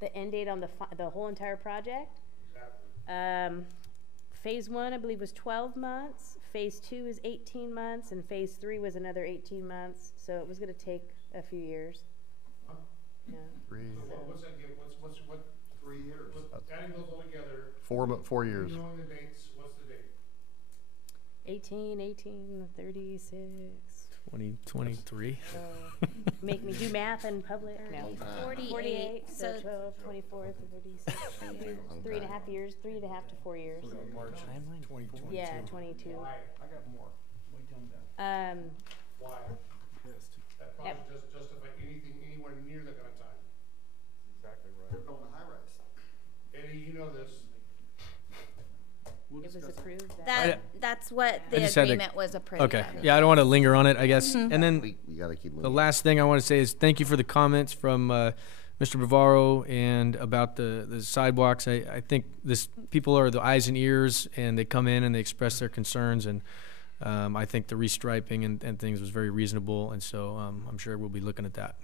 The end date on the whole entire project? Exactly. Phase 1, I believe, was 12 months. Phase 2 is 18 months, and phase 3 was another 18 months. So it was going to take a few years. Huh? Yeah. So what's that give? What 3 years? Adding those all together. 4 years. Knowing the dates, what's the date? 18, 36. 2023. Make me do math in public. No. 48. So 12, 24, 36. 3.5 years, 3.5 to 4 years. March 2022. Yeah, 22. Why? I got more. Wait till I'm done. Why? That project doesn't justify anything anywhere near that kind of time. Exactly right. They're building a high rise. Eddie, you know this. It was approved. That's what I the just had to- agreement was approved. Okay. Yeah, I don't want to linger on it, I guess. Mhm. And then We gotta keep moving. the last thing I want to say is thank you for the comments from Mr. Bavaro and about the sidewalks. I think people are the eyes and ears, and they come in and they express their concerns. And I think the restriping and things was very reasonable. And so I'm sure we'll be looking at that.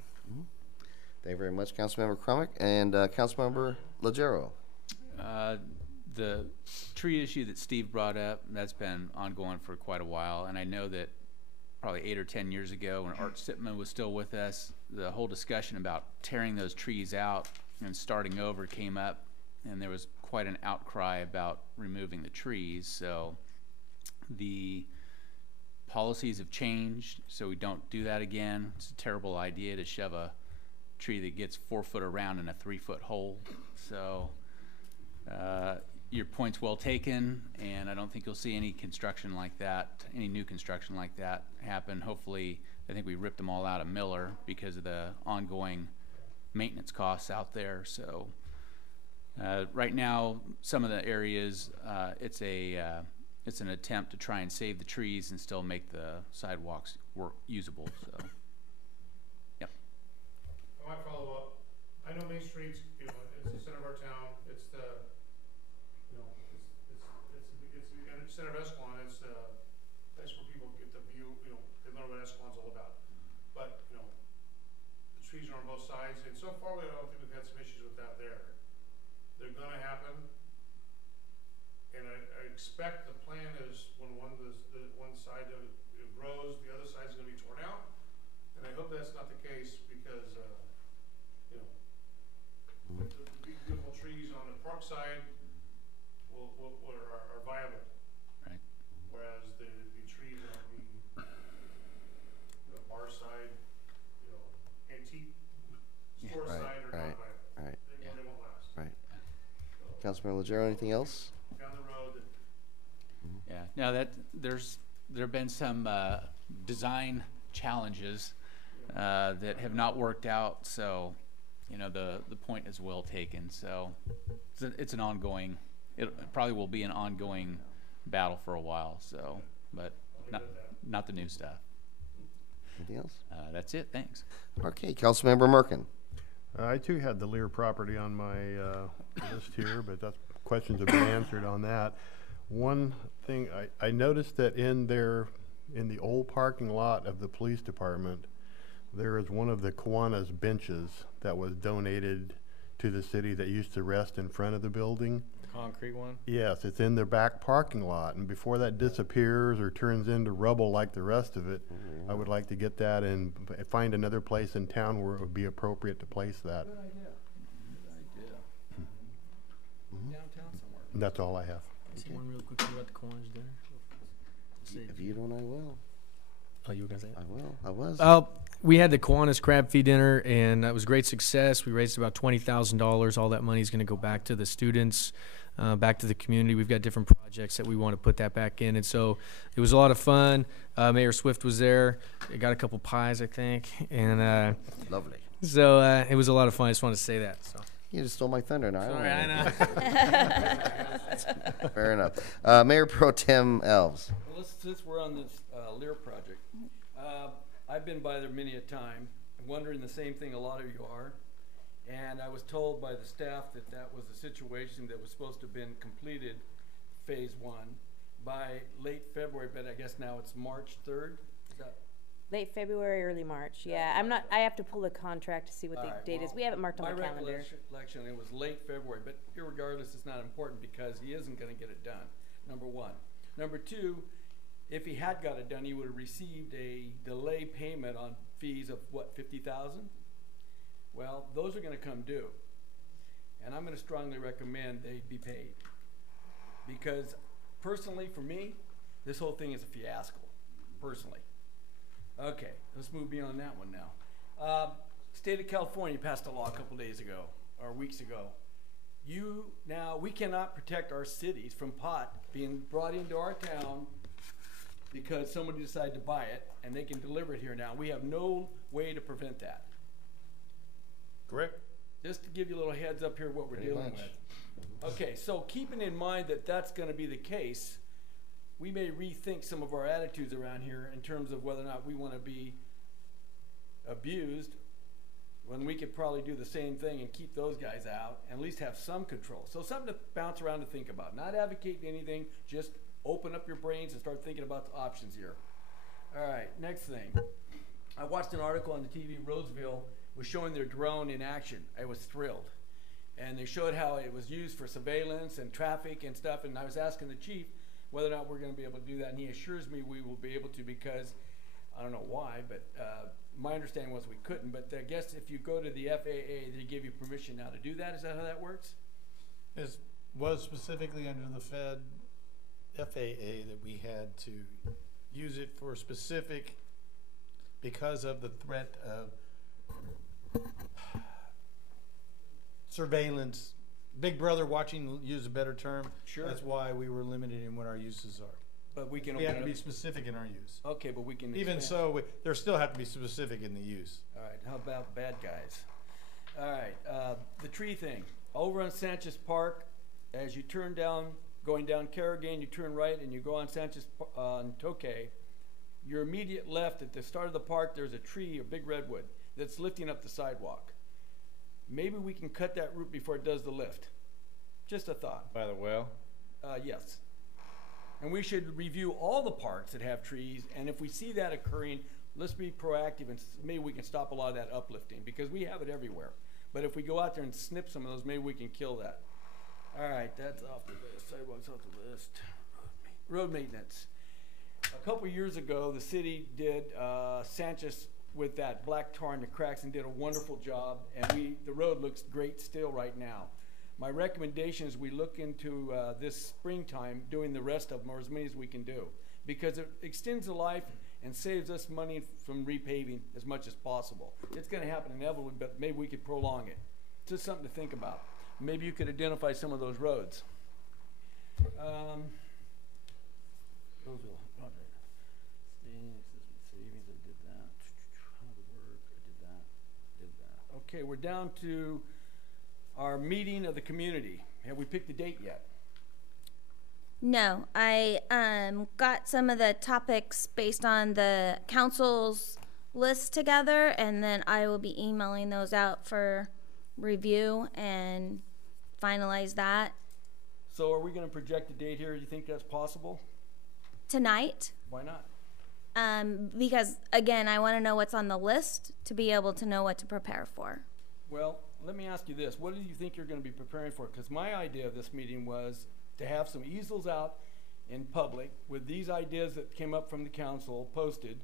Thank you very much, Councilmember Crumick and Councilmember Legero. The tree issue that Steve brought up, that's been ongoing for quite a while, and I know that probably 8 or 10 years ago when Art Sipman was still with us, the whole discussion about tearing those trees out and starting over came up, and there was quite an outcry about removing the trees. So the policies have changed, so we don't do that again. It's a terrible idea to shove a tree that gets 4 foot around in a 3 foot hole. So your point's well taken, and I don't think you'll see any construction like that, any new construction like that happen. Hopefully, I think we ripped them all out of Miller because of the ongoing maintenance costs out there. So right now, some of the areas, it's an attempt to try and save the trees and still make the sidewalks usable. So, yep. I might follow up. I know Main Street's, it's the center of our town. It's the center of Escalon. That's where people get the view. They learn what Escalon's all about. But the trees are on both sides, and so far I don't think we've had some issues with that there. They're going to happen, and I expect the plan is when one side grows, the other side is going to be torn out, and I hope that's not the case because the big beautiful trees on the park side are viable. Right. Whereas the trees on the bar side, antique store Right, side are right, not viable. right. They won't last. Right. Councilmember Legero, anything else? Down the road. Yeah. Now there have been some design challenges that have not worked out. So, the point is well taken. So it's an ongoing. It probably will be an ongoing battle for a while. So, but not the new stuff. Anything else? That's it. Thanks. Okay, Councilmember Merkin. I too had the Lear property on my list here, but questions have been answered on that. One thing, I noticed that in the old parking lot of the police department, there is one of the Kiwanis benches that was donated to the city that used to rest in front of the building. Concrete one? Yes, it's in their back parking lot, and before that disappears or turns into rubble like the rest of it, I would like to get that and find another place in town where it would be appropriate to place that. Good idea. Good idea. Downtown somewhere. And that's all I have. Say one real quick thing about the Kiwanis dinner. If you don't, I will. Oh, you were gonna say it? I will. I was. We had the Kiwanis crab feed dinner, and that was a great success. We raised about $20,000. All that money is going to go back to the students, back to the community. We've got different projects projects that we want to put that back in. And so it was a lot of fun. Mayor Swift was there. They got a couple pies, I think. And Lovely. so it was a lot of fun. I just wanted to say that. So. You just stole my thunder. Now Sorry, I know. Fair enough. Mayor Pro Tem Elves. Well, since we're on this Lear project, I've been by there many a time, wondering the same thing a lot of you are. And I was told by the staff that that was a situation that was supposed to have been completed, phase 1, by late February, but I guess now it's March 3rd. Is that? Late February, early March. Yeah, I have to pull the contract to see what the date is. We have it marked on the calendar. My recollection, it was late February, but irregardless, it's not important because he isn't going to get it done, number one. Number two, if he had got it done, he would have received a delay payment on fees of what, $50,000? Well, those are going to come due. And I'm going to strongly recommend they be paid. Because personally, for me, this whole thing is a fiasco, personally. Okay, let's move beyond that one now. State of California passed a law a couple days ago, or weeks ago. We cannot protect our cities from pot being brought into our town because somebody decided to buy it and they can deliver it here now. We have no way to prevent that. Correct. Just to give you a little heads up here what we're dealing with. Okay, so keeping in mind that that's going to be the case, we may rethink some of our attitudes around here in terms of whether or not we want to be abused when we could probably do the same thing and keep those guys out and at least have some control. So something to bounce around and think about. Not advocating anything, just open up your brains and start thinking about the options here. All right, next thing. I watched an article on the TV, Roseville was showing their drone in action. I was thrilled. And they showed how it was used for surveillance and traffic and stuff, and I was asking the chief whether or not we're going to be able to do that, and he assures me we will be able to because, I don't know why, but my understanding was we couldn't, but I guess if you go to the FAA, they give you permission now to do that. Is that how that works? It was specifically under the FAA that we had to use it for specific, because of the threat of surveillance, Big Brother watching, use a better term. Sure. That's why we were limited in what our uses are. But we can. We have to be specific in our use. Okay, but we can. Even so, there still have to be specific in the use. All right. How about bad guys? All right. The tree thing over on Sanchez Park. As you turn down, going down Carrigan, you turn right and you go on Sanchez on Tokay. Your immediate left at the start of the park, there's a tree, a big redwood, that's lifting up the sidewalk. Maybe we can cut that root before it does the lift. Just a thought. By the well? Yes. And we should review all the parks that have trees, and if we see that occurring, let's be proactive and maybe we can stop a lot of that uplifting because we have it everywhere. But if we go out there and snip some of those, maybe we can kill that. All right, that's off the list. Sidewalks off the list. Road maintenance. A couple years ago, the city did Sanchez with that black tar in the cracks and did a wonderful job, and the road looks great still right now. My recommendation is we look into this springtime doing the rest of them, or as many as we can do, because it extends the life and saves us money from repaving as much as possible. It's going to happen inevitably, but maybe we could prolong it. Just something to think about. Maybe you could identify some of those roads. Roseville. Savings, I did that. How did it work? I did that. Okay, we're down to our meeting of the community. Have we picked a date yet? No, I got some of the topics based on the council's list together, and then I will be emailing those out for review and finalize that. So are we going to project a date here? Do you think that's possible? Tonight. Why not? Because, again, I want to know what's on the list to be able to know what to prepare for. Well, let me ask you this. What do you think you're going to be preparing for? Because my idea of this meeting was to have some easels out in public with these ideas that came up from the council posted,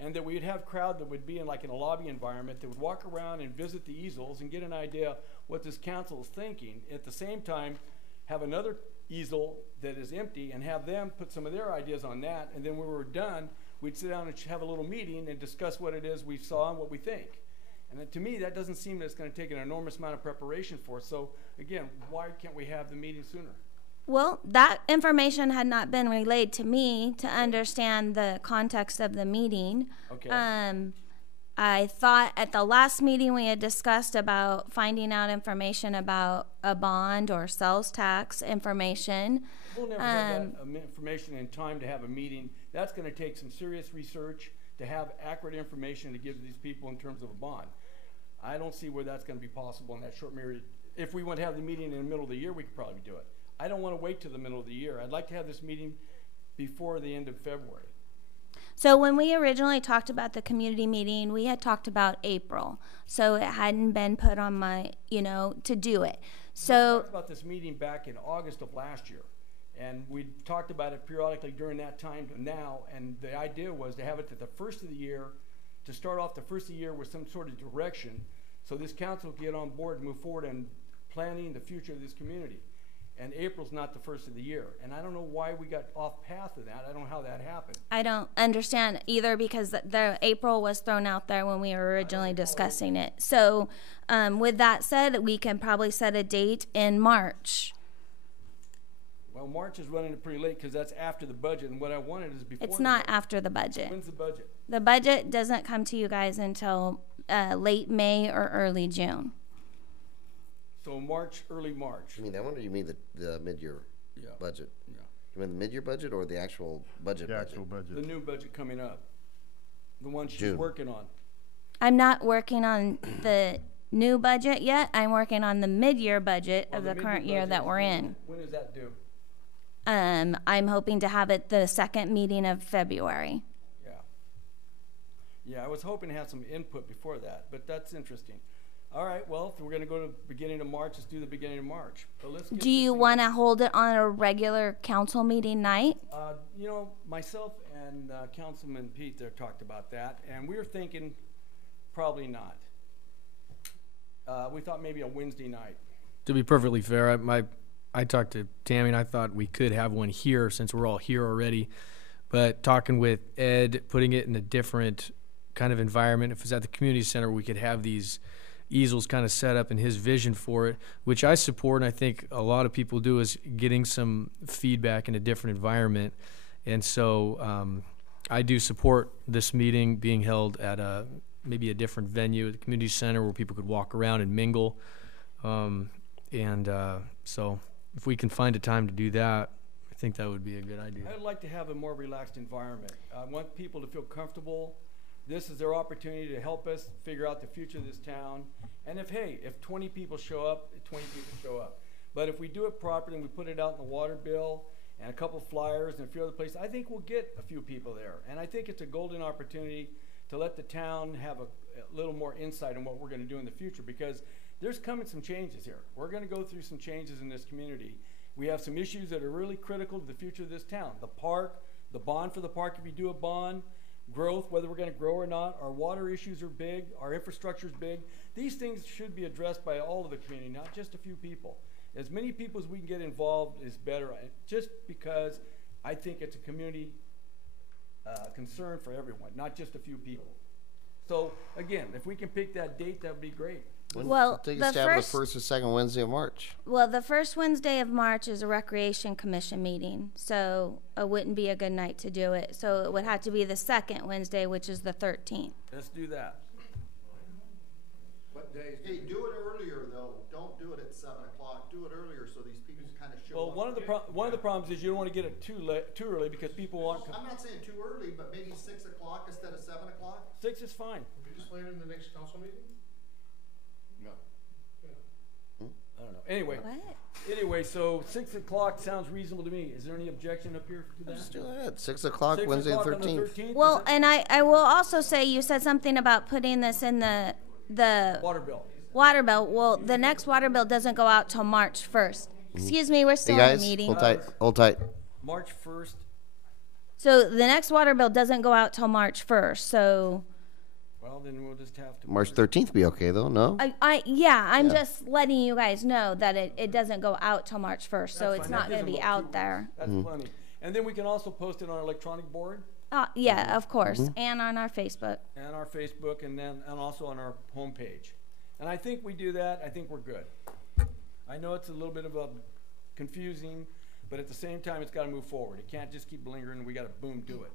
and that we'd have crowd that would be in a lobby environment that would walk around and visit the easels and get an idea what this council is thinking. At the same time, have another easel that is empty and have them put some of their ideas on that, and then when we were done, we'd sit down and have a little meeting and discuss what it is we saw and what we think. And to me, that doesn't seem that it's going to take an enormous amount of preparation for us. So again, why can't we have the meeting sooner? Well, that information had not been relayed to me to understand the context of the meeting. Okay. I thought at the last meeting we had discussed about finding out information about a bond or sales tax information. We'll never have that information in time to have a meeting. That's gonna take some serious research to have accurate information to give these people in terms of a bond. I don't see where that's gonna be possible in that short period. If we want to have the meeting in the middle of the year, we could probably do it. I don't wanna wait till the middle of the year. I'd like to have this meeting before the end of February. So when we originally talked about the community meeting, we had talked about April. So it hadn't been put on my, to do it. So We talked about this meeting back in August of last year. And we talked about it periodically during that time to now. And the idea was to have it at the first of the year, to start off the first of the year with some sort of direction. So this council will get on board and move forward in planning the future of this community. And April's not the first of the year. And I don't know why we got off path of that. I don't know how that happened. I don't understand either because the April was thrown out there when we were originally discussing it. So with that said, we can probably set a date in March. Well, March is running it pretty late because that's after the budget. And what I wanted is before It's the not budget. after the budget. When's the budget? The budget doesn't come to you guys until late May or early June. So March, early March. You mean that one, or you mean the mid-year Yeah. budget? Yeah. You mean the mid-year budget or the actual budget? The actual budget. The new budget coming up. The one she's June. working on. I'm not working on the new budget yet. I'm working on the mid-year budget Well, of the mid-year current year budget that is we're in. When is that due? I'm hoping to have it the second meeting of February. Yeah. Yeah, I was hoping to have some input before that, but that's interesting. All right, well, if we're going to go to beginning of March, let's do the beginning of March. But let's get Do you this thing- want to hold it on a regular council meeting night? Myself and Councilman Pete there talked about that, and we were thinking probably not. We thought maybe a Wednesday night. To be perfectly fair, I talked to Tammy and I thought we could have one here since we're all here already. But talking with Ed, putting it in a different kind of environment, if it's at the community center, we could have these easels kind of set up and his vision for it, which I support, and I think a lot of people do, is getting some feedback in a different environment. And so I do support this meeting being held at maybe a different venue at the community center where people could walk around and mingle. So if we can find a time to do that, I think that would be a good idea. I'd like to have a more relaxed environment. I want people to feel comfortable. This is their opportunity to help us figure out the future of this town. And if 20 people show up, 20 people show up. But if we do it properly and we put it out in the water bill and a couple flyers and a few other places, I think we'll get a few people there. And I think it's a golden opportunity to let the town have a little more insight on what we're going to do in the future, because there's coming some changes here. We're going to go through some changes in this community. We have some issues that are really critical to the future of this town. The park, the bond for the park, if you do a bond, growth, whether we're going to grow or not. Our water issues are big. Our infrastructure is big. These things should be addressed by all of the community, not just a few people. As many people as we can get involved is better, just because I think it's a community concern for everyone, not just a few people. So again, if we can pick that date, that would be great. Well, Take the a stab at the first- first or second Wednesday of March. Well, the first Wednesday of March is a Recreation Commission meeting, so it wouldn't be a good night to do it. So it would have to be the second Wednesday, which is the 13th. Let's do that. What days? Hey, do it earlier though. Don't do it at 7 o'clock. Do it earlier so these people kind of show Well, up. one of the problems is you don't want to get it too early because people want. I'm not saying too early, but maybe 6 o'clock instead of 7 o'clock. 6 is fine. Will you just plan in the next council meeting? No. I don't know. Anyway, so 6 o'clock sounds reasonable to me. Is there any objection up here to that? Let's do that. 6 o'clock, 6 Wednesday the o'clock on 13th. Well, and I will also say you said something about putting this in the Water bill. water bill. Well, the next water bill doesn't go out till March 1st. Excuse me, we're still Hey in guys, a meeting. hold tight, hold tight. March 1st. So the next water bill doesn't go out till March 1st. So Well, then we'll just have to. March 13th be okay though, no? I'm just letting you guys know that it doesn't go out till March 1st. So That's it's fine. not That going to gives be them out there. That's plenty. And then we can also post it on our electronic board Yeah, of course, and on our Facebook. and our Facebook and also on our homepage. And I think we do that. I think we're good. I know it's a little bit of a confusing, but at the same time, it's gotta move forward. It can't just keep lingering, we gotta boom, do it.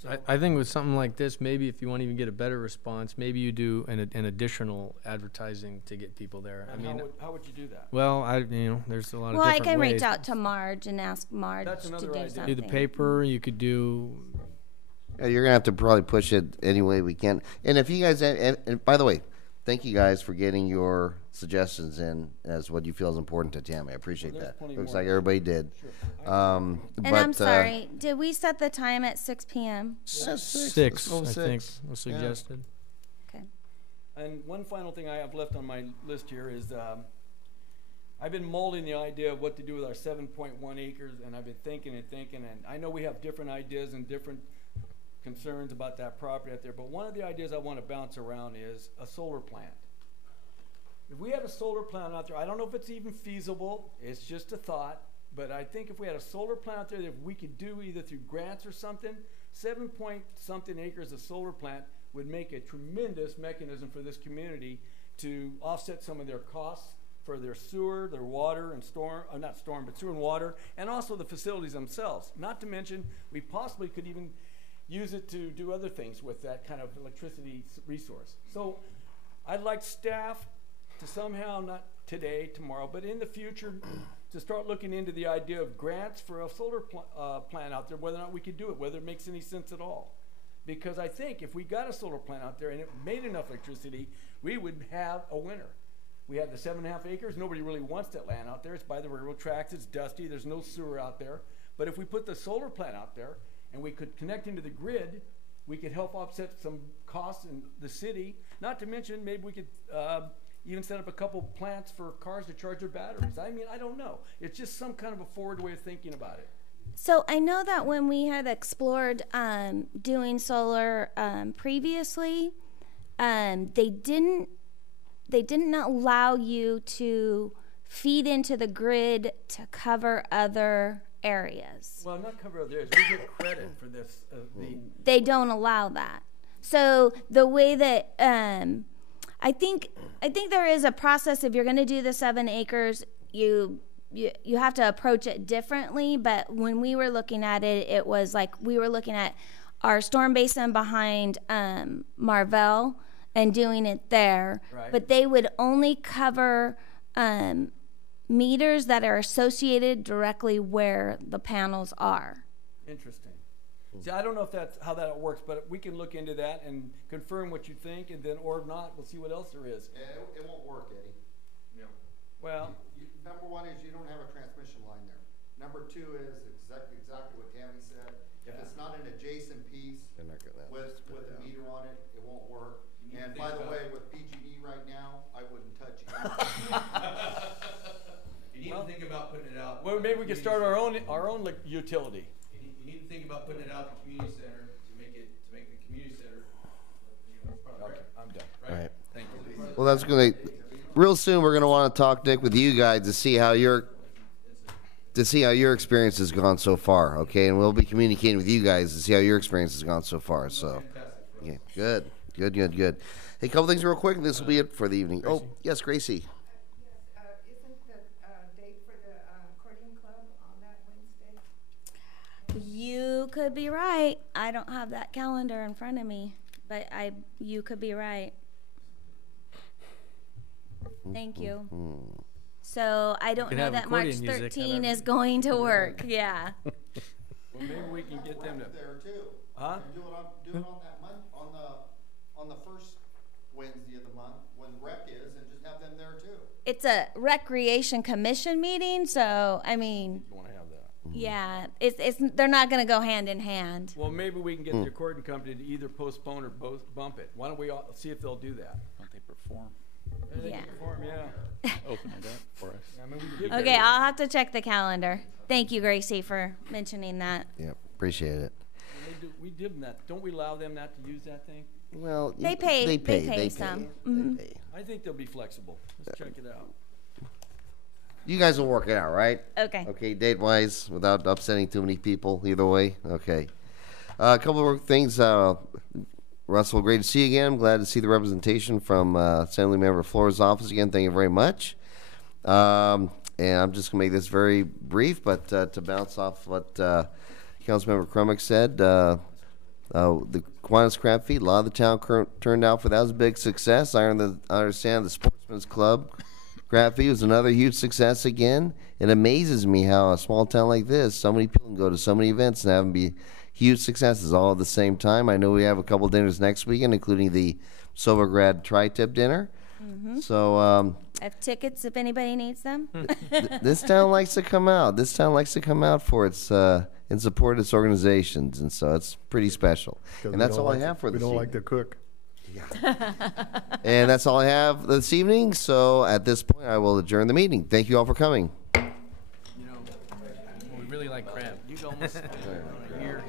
So, I think with something like this, maybe if you want to even get a better response, maybe you do an additional advertising to get people there. and how would you do that? Well, there's a lot Well, of I different can ways. reach out to Marge and ask Marge That's to another do idea. something. Do the paper, you could do, Yeah, you're gonna have to probably push it any way we can. And if you guys, and by the way, thank you guys for getting your suggestions in as what you feel is important to Tammy. I appreciate Well, there's that. plenty Looks more. like everybody did. And I'm sorry, did we set the time at 6 p.m.? 6, Oh, I think, six. was suggested. Okay. And one final thing I have left on my list here is, I've been molding the idea of what to do with our 7.1 acres, and I've been thinking, and I know we have different ideas and different concerns about that property out there, but one of the ideas I want to bounce around is a solar plant. If we had a solar plant out there, I don't know if it's even feasible, it's just a thought, but I think if we had a solar plant out there that we could do either through grants or something, 7-point-something acres of solar plant would make a tremendous mechanism for this community to offset some of their costs for their sewer, their water and storm, not storm, but sewer and water, and also the facilities themselves. Not to mention, we possibly could even use it to do other things with that kind of electricity resource. So I'd like staff to somehow, not today, tomorrow, but in the future, to start looking into the idea of grants for a solar plant out there, whether or not we could do it, whether it makes any sense at all. Because I think if we got a solar plant out there and it made enough electricity, we would have a winner. We have the 7.5 acres. Nobody really wants that land out there. It's by the railroad tracks. It's dusty. There's no sewer out there. But if we put the solar plant out there and we could connect into the grid, we could help offset some costs in the city. Not to mention, maybe we could even set up a couple plants for cars to charge their batteries. I mean, I don't know. It's just some kind of a forward way of thinking about it. So I know that when we had explored doing solar previously, they didn't allow you to feed into the grid to cover other areas. Well, not cover other areas. We get credit for this. They don't allow that. So the way that I think there is a process. If you're going to do the 7 acres, you have to approach it differently. But when we were looking at it, it was like we were looking at our storm basin behind Marvell and doing it there. Right. But they would only cover meters that are associated directly where the panels are. Interesting. See, I don't know if that's how that works, but we can look into that and confirm what you think, and then, or not, we'll see what else there is. It won't work, Eddie. Well, Number one is you don't have a transmission line there. Number two is exactly what Tammy said. If it's not an adjacent piece with a meter on it, it won't work. And by the way, with PG&E right now, I wouldn't touch it. You need to think about putting it out. Well, maybe we could start our own utility. You need to think about putting it out in the community center to make the community center. Okay, I'm done. Right. Thank you. Well, that's going to, real soon we're going to want to talk, Nick, with you guys to see how your experience has gone so far, okay? And we'll be communicating with you guys to see how your experience has gone so far. So, yeah, good. Hey, a couple things real quick, and this will be it for the evening. Gracie. Oh, yes, Gracie. Isn't the date for the accordion club on that Wednesday? You could be right. I don't have that calendar in front of me, but you could be right. Thank you. So I don't know that March 13 is going to work. Yeah. Well, maybe we can get them to. There too. Huh? Do it on that month, on the first Wednesday of the month when rec is, and just have them there too. It's a recreation commission meeting, so I mean, You want to have that. yeah, it's they're not going to go hand in hand. Well, maybe we can get the accordion company to either postpone or bump it. Why don't we all see if they'll do that? Don't they perform? They can perform, yeah. Open it up for us. I mean, we can give Okay, I'll have to check the calendar. Thank you, Gracie, for mentioning that. Yeah, appreciate it. We give them that. Don't we allow them not to use that thing? Well, They pay some. Mhm. They pay. I think they'll be flexible. Let's check it out. You guys will work it out, right? Okay. Okay, date-wise, without upsetting too many people, either way. Okay. A couple more things. Russell, great to see you again. I'm glad to see the representation from Assembly Member Flores' office again. Thank you very much. And I'm just going to make this very brief, but to bounce off what Councilmember Crumick said, the Kiwanis Crab Feed, a lot of the town turned out for that. Was a big success. I understand the Sportsman's Club Crab Feed was another huge success again. It amazes me how a small town like this, so many people can go to so many events and have them be huge successes all at the same time. I know we have a couple dinners next weekend, including the Sobograd Tri-Tip dinner. So I have tickets if anybody needs them. this town likes to come out. This town likes to come out for its in support of its organizations, and so it's pretty special. And that's all I have for this evening. We don't like to cook. And that's all I have this evening. So at this point, I will adjourn the meeting. Thank you all for coming. We really like crab. You almost here.